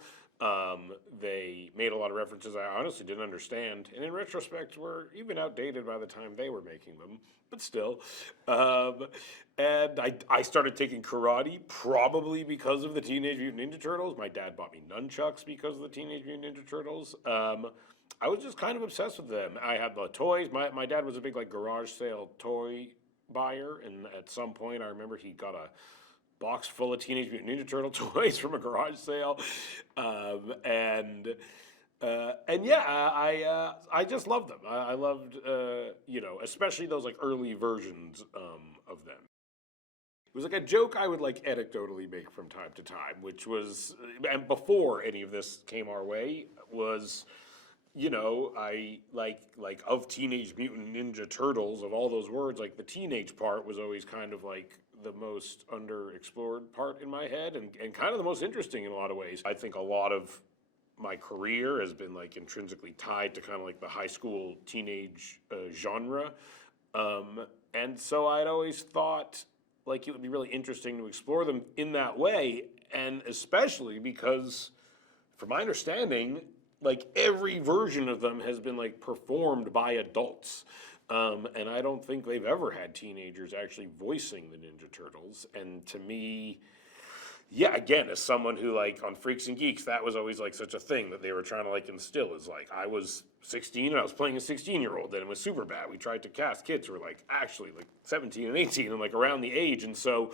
they made a lot of references I honestly didn't understand, and in retrospect were even outdated by the time they were making them, but still. And I started taking karate probably because of the Teenage Mutant Ninja Turtles. My dad bought me nunchucks because of the Teenage Mutant Ninja Turtles. I was just kind of obsessed with them. I had the toys. My dad was a big like garage sale toy buyer, and at some point I remember he got a box full of Teenage Mutant Ninja Turtle toys from a garage sale, and yeah, I just loved them. I loved you know, especially those like early versions of them. It was like a joke I would like anecdotally make from time to time, which was, and before any of this came our way, was, you know, I like of Teenage Mutant Ninja Turtles, of all those words, like the teenage part was always kind of like the most underexplored part in my head and kind of the most interesting in a lot of ways. I think a lot of my career has been like intrinsically tied to kind of like the high school teenage genre. And so I'd always thought like it would be really interesting to explore them in that way, and especially because, from my understanding, like every version of them has been like performed by adults. And I don't think they've ever had teenagers actually voicing the Ninja Turtles. And to me, yeah, again, as someone who like on Freaks and Geeks, that was always like such a thing that they were trying to like instill, is like I was 16 and I was playing a 16-year-old, and it was super bad. We tried to cast kids who were like actually like 17 and 18 and like around the age. And so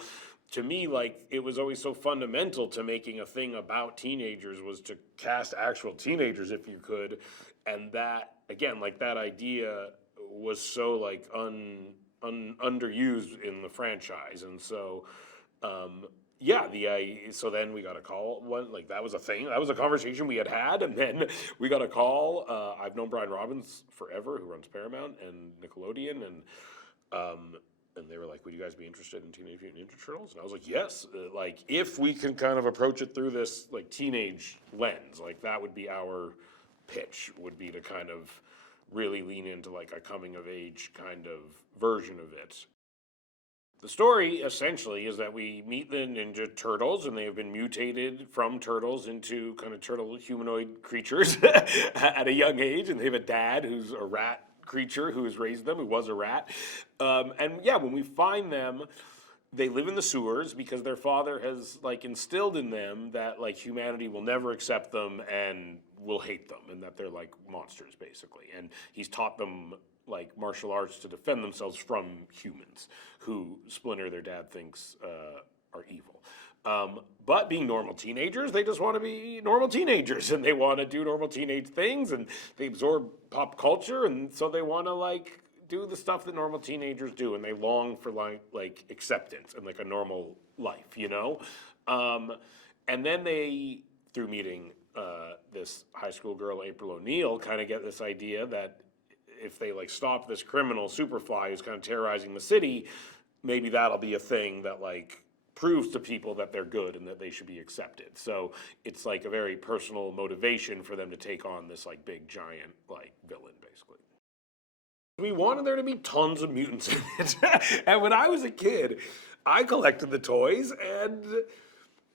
to me, like it was always so fundamental to making a thing about teenagers was to cast actual teenagers if you could. And that, again, like that idea was so like underused in the franchise. And so, yeah, so then we got a call, like that was a thing, that was a conversation we had, and then we got a call. I've known Brian Robbins forever, who runs Paramount and Nickelodeon, and they were like, would you guys be interested in Teenage Mutant Ninja Turtles? And I was like, yes, like if we can kind of approach it through this like teenage lens, like that would be our pitch, would be to kind of really lean into like a coming of age kind of version of it. The story, essentially, is that we meet the Ninja Turtles, and they have been mutated from turtles into kind of turtle humanoid creatures at a young age, and they have a dad who's a rat creature who has raised them, who was a rat. And yeah, when we find them, they live in the sewers because their father has like instilled in them that like humanity will never accept them and will hate them, and that they're like monsters, basically. And he's taught them like martial arts to defend themselves from humans who Splinter, their dad, thinks are evil. But being normal teenagers, they just want to be normal teenagers, and they want to do normal teenage things, and they absorb pop culture, and so they want to like do the stuff that normal teenagers do, and they long for like acceptance and like a normal life, you know? And then they, through meeting this high school girl, April O'Neil, kind of get this idea that if they like stop this criminal Superfly who's kind of terrorizing the city, maybe that'll be a thing that like proves to people that they're good and that they should be accepted. So it's like a very personal motivation for them to take on this like big giant like villain, basically. We wanted there to be tons of mutants in it. And when I was a kid, I collected the toys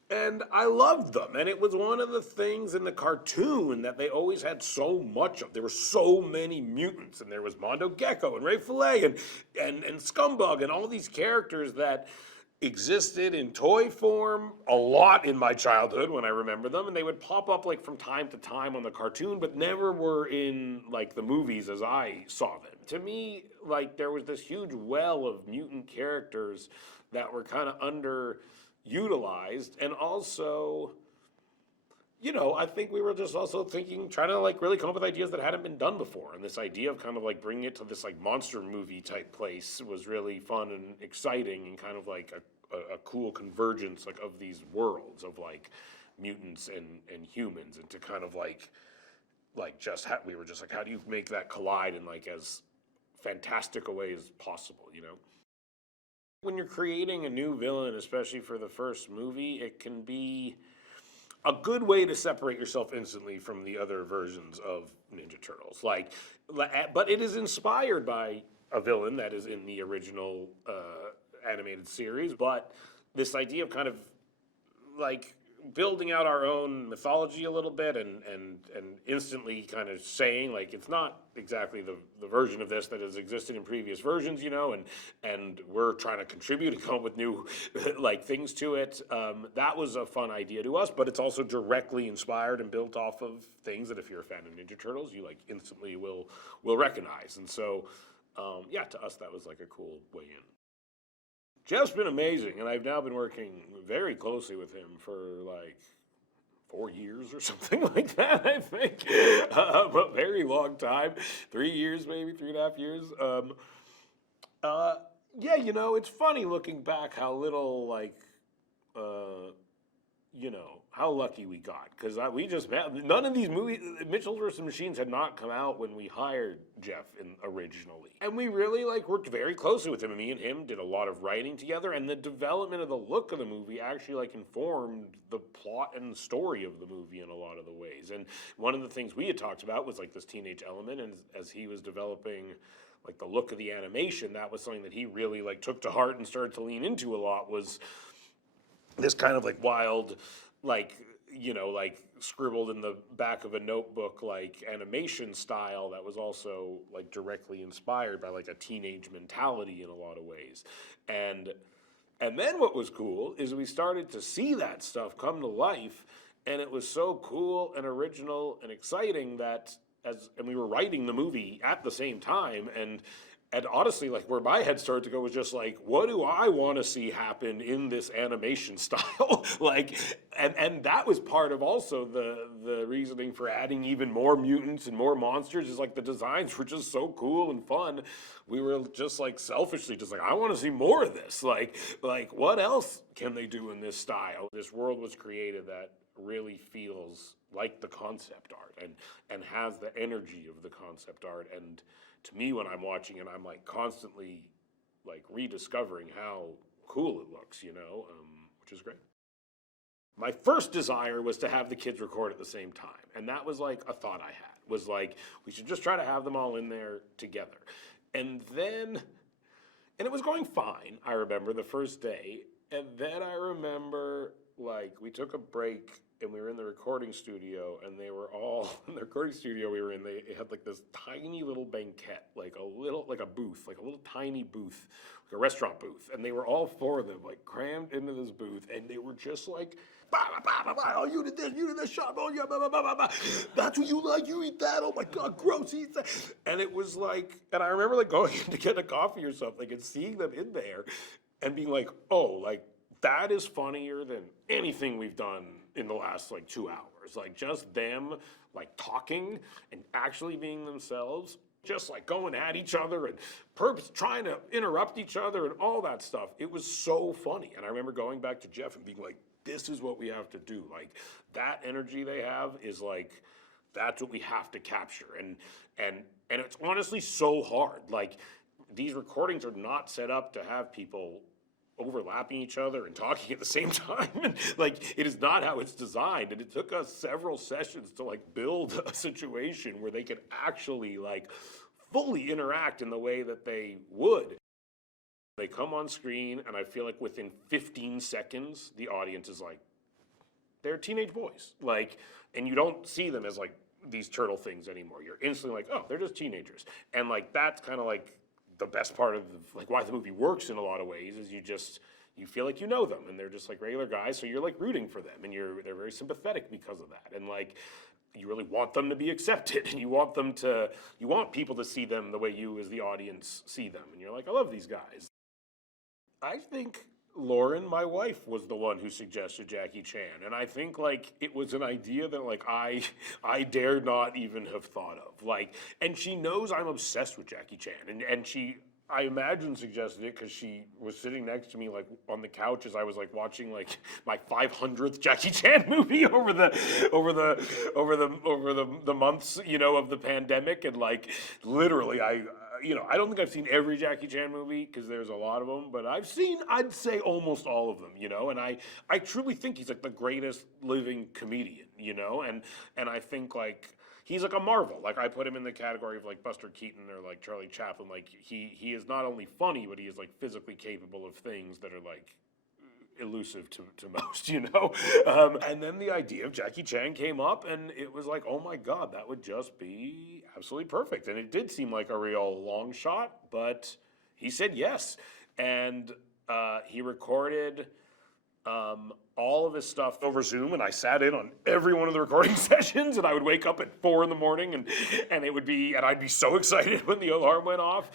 and I loved them. And it was one of the things in the cartoon that they always had so much of. There were so many mutants, and there was Mondo Gecko and Ray Fillet and Scumbug and all these characters that existed in toy form a lot in my childhood when I remember them, and they would pop up like from time to time on the cartoon, but never were in like the movies as I saw them. To me, like there was this huge well of mutant characters that were kind of underutilized, and also, you know, I think we were just also thinking, trying to like really come up with ideas that hadn't been done before. And this idea of kind of like bringing it to this like monster movie type place was really fun and exciting, and kind of like a cool convergence like of these worlds of like mutants and humans, and to kind of like just we were just like, how do you make that collide in like as fantastic a way as possible, you know? When you're creating a new villain, especially for the first movie, it can be a good way to separate yourself instantly from the other versions of Ninja Turtles. But it is inspired by a villain that is in the original animated series. But this idea of kind of like building out our own mythology a little bit, and instantly kind of saying like it's not exactly the version of this that has existed in previous versions, you know, and we're trying to contribute and come up with new like things to it. That was a fun idea to us, but it's also directly inspired and built off of things that if you're a fan of Ninja Turtles, you like instantly will recognize. And so yeah, to us that was like a cool way in. Jeff's been amazing, and I've now been working very closely with him for like 4 years or something like that, I think. A very long time. 3 years, maybe 3.5 years. Yeah, you know, it's funny looking back how little like you know, how lucky we got, because we just met. None of these movies, Mitchell vs. Machines, had not come out when we hired Jeff originally, and we really like worked very closely with him. And me and him did a lot of writing together, and the development of the look of the movie actually like informed the plot and story of the movie in a lot of the ways. And one of the things we had talked about was like this teenage element, and as he was developing like the look of the animation, that was something that he really like took to heart and started to lean into a lot, was this kind of like wild, like, you know, like scribbled in the back of a notebook, like animation style that was also like directly inspired by like a teenage mentality in a lot of ways. And then what was cool is we started to see that stuff come to life, and it was so cool and original and exciting that and we were writing the movie at the same time, and honestly, like where my head started to go was just like, what do I want to see happen in this animation style? Like, and that was part of also the reasoning for adding even more mutants and more monsters, is like the designs were just so cool and fun. We were just like selfishly just like, I want to see more of this. Like what else can they do in this style? This world was created that really feels like the concept art and has the energy of the concept art. And to me, when I'm watching it, I'm like constantly like rediscovering how cool it looks, you know, which is great. My first desire was to have the kids record at the same time. And that was like a thought I had, was like, we should just try to have them all in there together. And it was going fine, I remember, the first day. And then I remember like we took a break and we were in the recording studio, and they were all in the recording studio we were in. They had like this tiny little banquette, like a booth, like a little tiny booth, like a restaurant booth. And they were all four of them like crammed into this booth, and they were just like, bah, bah, bah, bah, oh, you did this shot, oh yeah, bah, bah, bah, bah, bah. That's what you like, you eat that, oh my God, gross, eat that. And it was like, and I remember like going in to get a coffee or something and seeing them in there and being like, oh, like that is funnier than anything we've done in the last like 2 hours. Like just them like talking and actually being themselves, just like going at each other and trying to interrupt each other and all that stuff. It was so funny. And I remember going back to Jeff and being like, this is what we have to do. Like that energy they have is like, that's what we have to capture. And it's honestly so hard. Like these recordings are not set up to have people overlapping each other and talking at the same time. And like it is not how it's designed. And it took us several sessions to like build a situation where they could actually like fully interact in the way that they would. They come on screen, and I feel like within 15 seconds the audience is like, they're teenage boys. Like, and you don't see them as like these turtle things anymore. You're instantly like, oh, they're just teenagers. And like that's kind of like the best part of like why the movie works in a lot of ways, is you feel like you know them, and they're just like regular guys, so you're like rooting for them, and they're very sympathetic because of that, and like you really want them to be accepted, and you want people to see them the way you as the audience see them, and you're like, I love these guys. I think Lauren, my wife, was the one who suggested Jackie Chan, and I think like it was an idea that like I dare not even have thought of. Like, and she knows I'm obsessed with Jackie Chan, and she, I imagine, suggested it because she was sitting next to me like on the couch as I was like watching like my 500th Jackie Chan movie over the months, you know, of the pandemic, and like literally I don't think I've seen every Jackie Chan movie because there's a lot of them, but I've seen, I'd say, almost all of them, you know, and I truly think he's like the greatest living comedian, you know, and I think like he's like a marvel. Like I put him in the category of like Buster Keaton or like Charlie Chaplin. Like he is not only funny, but he is like physically capable of things that are like elusive to most, you know? And then the idea of Jackie Chan came up, and it was like, oh my God, that would just be absolutely perfect. And it did seem like a real long shot, but he said yes. And he recorded all of his stuff over Zoom, and I sat in on every one of the recording sessions, and I would wake up at 4 a.m. and it would be, and I'd be so excited when the alarm went off.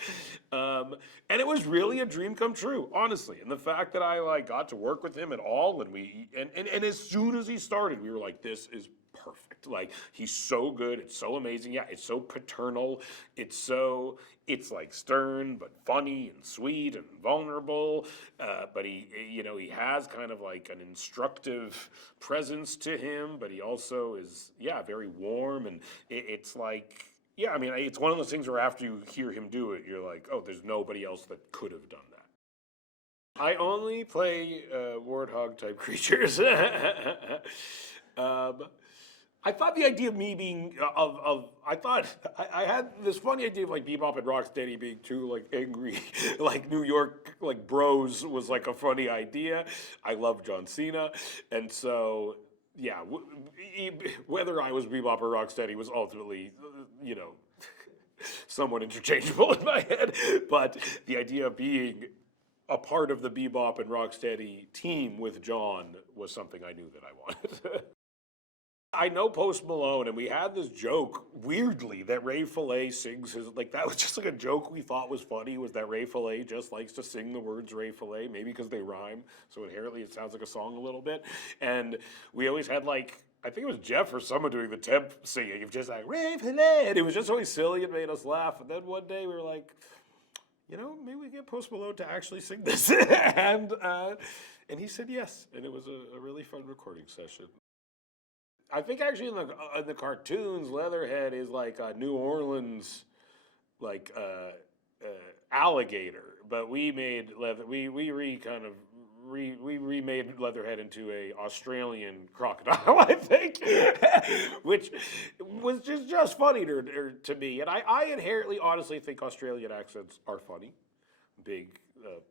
And it was really a dream come true, honestly. And the fact that I like got to work with him at all, and as soon as he started, we were like, this is perfect. Like, he's so good, it's so amazing. Yeah, it's so paternal. It's like stern, but funny and sweet and vulnerable. But he has kind of like an instructive presence to him, but he also is, very warm. And it's like, I mean, it's one of those things where after you hear him do it, you're like, oh, there's nobody else that could have done that. I only play warthog type creatures. I thought the idea of me being I had this funny idea of like Bebop and Rocksteady being two like angry like New York like bros was like a funny idea. I love John Cena, and so whether I was Bebop or Rocksteady was ultimately somewhat interchangeable in my head. But the idea of being a part of the Bebop and Rocksteady team with John was something I knew that I wanted. I know Post Malone, and we had this joke, weirdly, that Ray Fillet sings his, like, that was just like a joke we thought was funny, was that Ray Fillet just likes to sing the words Ray Fillet, maybe because they rhyme, so inherently it sounds like a song a little bit. And we always had, like, I think it was Jeff or someone doing the temp singing, of just like, Ray Fillet, and it was just always silly, it made us laugh. And then one day we were like, maybe we get Post Malone to actually sing this. And he said yes, and it was a really fun recording session. I think actually in the cartoons, Leatherhead is like a New Orleans, like alligator, but we made we remade Leatherhead into a Australian crocodile, I think, which was just funny to me. And I inherently, honestly, think Australian accents are funny, big.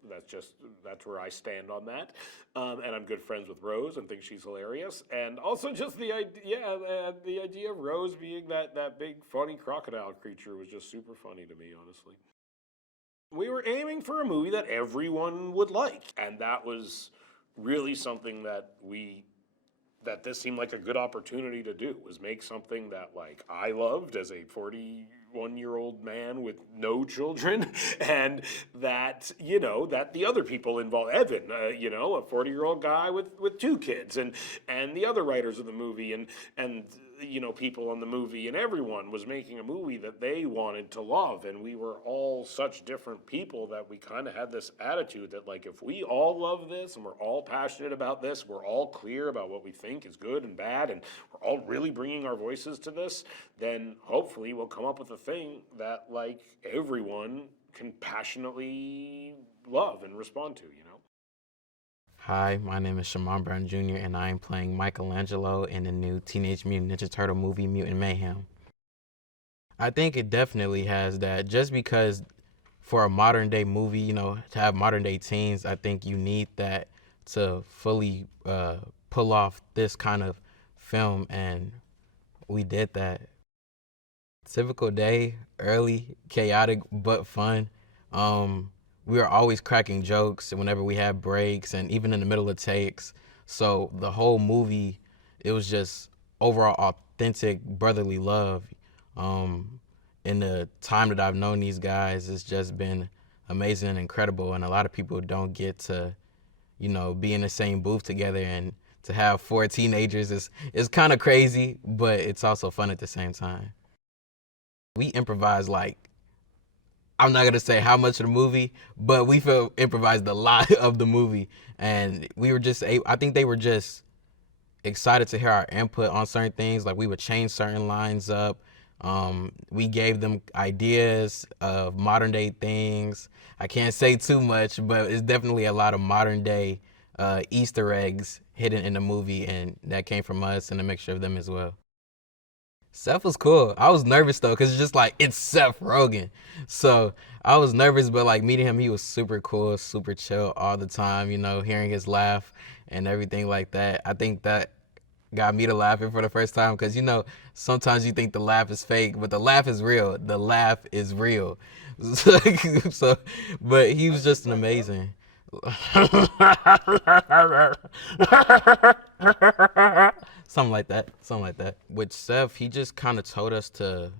That's where I stand on that, and I'm good friends with Rose and think she's hilarious, and also just the idea of Rose being that big funny crocodile creature was just super funny to me, honestly. We were aiming for a movie that everyone would like, and that was really something that this seemed like a good opportunity to do, was make something that like I loved as a 41-year-old man with no children, and that that the other people involved, Evan, a 40-year-old guy with 2 kids, and the other writers of the movie, and people on the movie, and everyone was making a movie that they wanted to love, and we were all such different people that we kind of had this attitude that like if we all love this and we're all passionate about this, we're all clear about what we think is good and bad, and we're all really bringing our voices to this, then hopefully we'll come up with a thing that like everyone can passionately love and respond to, Hi, my name is Shaman Brown Jr., and I am playing Michelangelo in the new Teenage Mutant Ninja Turtle movie, Mutant Mayhem. I think it definitely has that, just because for a modern day movie, to have modern day teens, I think you need that to fully pull off this kind of film, and we did that. Typical day, early, chaotic, but fun. we were always cracking jokes whenever we had breaks and even in the middle of takes. So the whole movie, it was just overall authentic brotherly love. In the time that I've known these guys, it's just been amazing and incredible. And a lot of people don't get to, be in the same booth together, and to have 4 teenagers is kind of crazy, but it's also fun at the same time. We improvise I'm not gonna say how much of the movie, but we improvised a lot of the movie, and we were I think they were just excited to hear our input on certain things. Like, we would change certain lines up. We gave them ideas of modern day things. I can't say too much, but it's definitely a lot of modern day Easter eggs hidden in the movie, and that came from us and a mixture of them as well. Seth was cool. I was nervous though, because it's just it's Seth Rogen. So I was nervous, but meeting him, he was super cool, super chill all the time, hearing his laugh and everything like that. I think that got me to laughing for the first time, because sometimes you think the laugh is fake, but the laugh is real. The laugh is real. So, but he was just an amazing. Something like that. With Seth, he just kind of told us to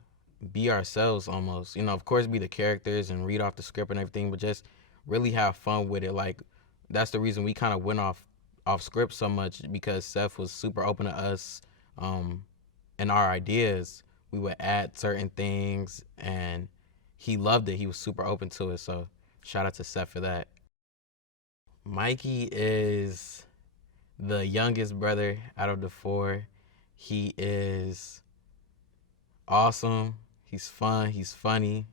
be ourselves almost. Of course, be the characters and read off the script and everything, but just really have fun with it. That's the reason we kind of went off script so much, because Seth was super open to us and our ideas. We would add certain things, and he loved it. He was super open to it, so shout out to Seth for that. Mikey is the youngest brother out of the 4. He is awesome. He's fun. He's funny.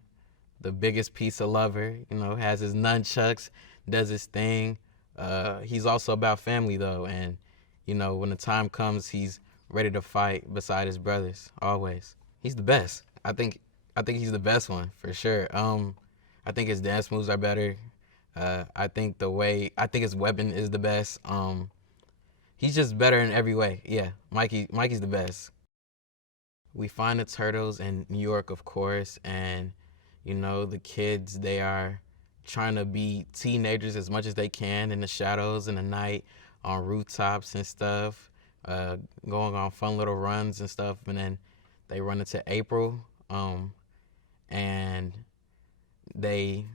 The biggest pizza lover, has his nunchucks, does his thing. He's also about family though, and when the time comes, he's ready to fight beside his brothers always. He's the best. I think he's the best one for sure. I think his dance moves are better. I think his weapon is the best. He's just better in every way. Yeah, Mikey's the best. We find the turtles in New York, of course, and the kids, they are trying to be teenagers as much as they can in the shadows in the night, on rooftops and stuff, going on fun little runs and stuff. And then they run into April, and they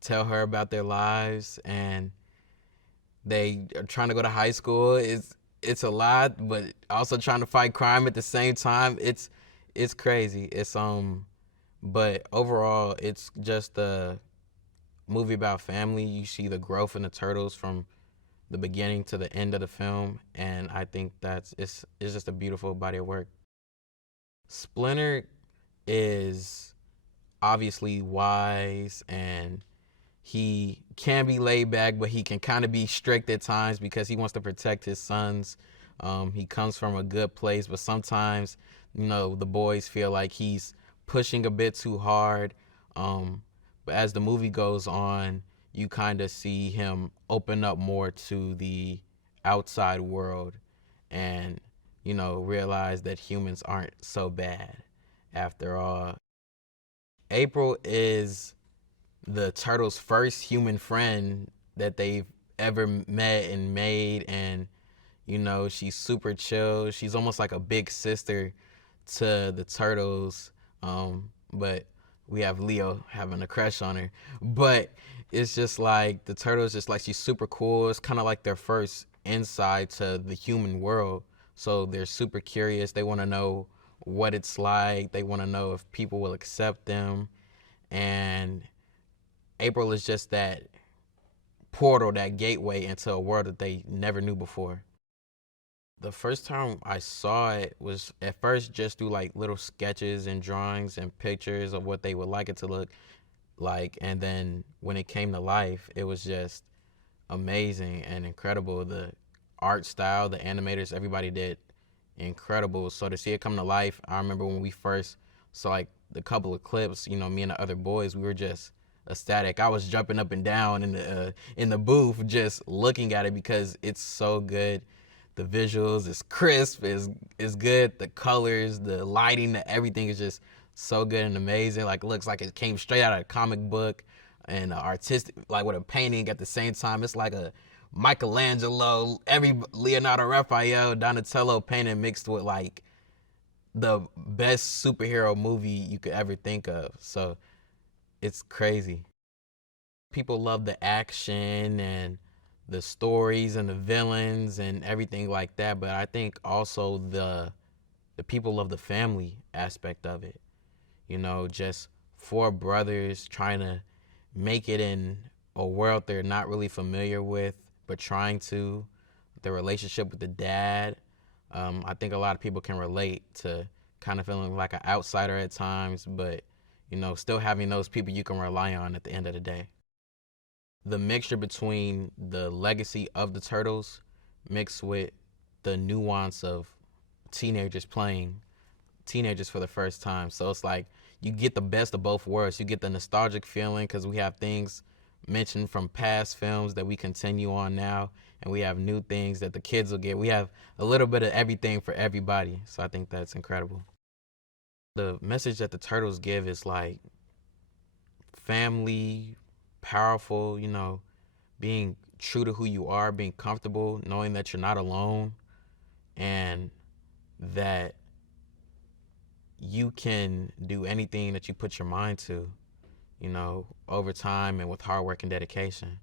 tell her about their lives, and they are trying to go to high school. It's a lot, but also trying to fight crime at the same time. It's crazy. But overall, it's just a movie about family. You see the growth in the turtles from the beginning to the end of the film, and I think it's just a beautiful body of work. Splinter is obviously wise, and he can be laid back, but he can kind of be strict at times because he wants to protect his sons. He comes from a good place, but sometimes, the boys feel like he's pushing a bit too hard. But as the movie goes on, you kind of see him open up more to the outside world and, realize that humans aren't so bad after all. April is the turtles' first human friend that they've ever met and made, and she's super chill. She's almost like a big sister to the turtles, but we have Leo having a crush on her. But it's just the turtles, just she's super cool. It's kind of like their first insight to the human world, so they're super curious. They want to know what it's like. They want to know if people will accept them, and April is just that portal, that gateway into a world that they never knew before. The first time I saw it was at first just through little sketches and drawings and pictures of what they would like it to look like. And then when it came to life, it was just amazing and incredible. The art style, the animators, everybody did incredible. So to see it come to life, I remember when we first saw the couple of clips, me and the other boys, we were just ecstatic. I was jumping up and down in the booth just looking at it because it's so good. The visuals is crisp, is good. The colors, the lighting, everything is just so good and amazing. Looks like it came straight out of a comic book. and artistic, like with a painting at the same time. It's like a Michelangelo, every Leonardo, Raphael, Donatello painting mixed with like the best superhero movie you could ever think of. So it's crazy. People love the action and the stories and the villains and everything like that, but I think also the people love the family aspect of it. You know, just four brothers trying to make it in a world they're not really familiar with, but trying to. The relationship with the dad. I think a lot of people can relate to kind of feeling like an outsider at times, but, you know, still having those people you can rely on at the end of the day. The mixture between the legacy of the Turtles mixed with the nuance of teenagers playing teenagers for the first time. So it's like you get the best of both worlds. You get the nostalgic feeling because we have things mentioned from past films that we continue on now, and we have new things that the kids will get. We have a little bit of everything for everybody. So I think that's incredible. The message that the Turtles give is like family, powerful, you know, being true to who you are, being comfortable, knowing that you're not alone, and that you can do anything that you put your mind to, you know, over time and with hard work and dedication.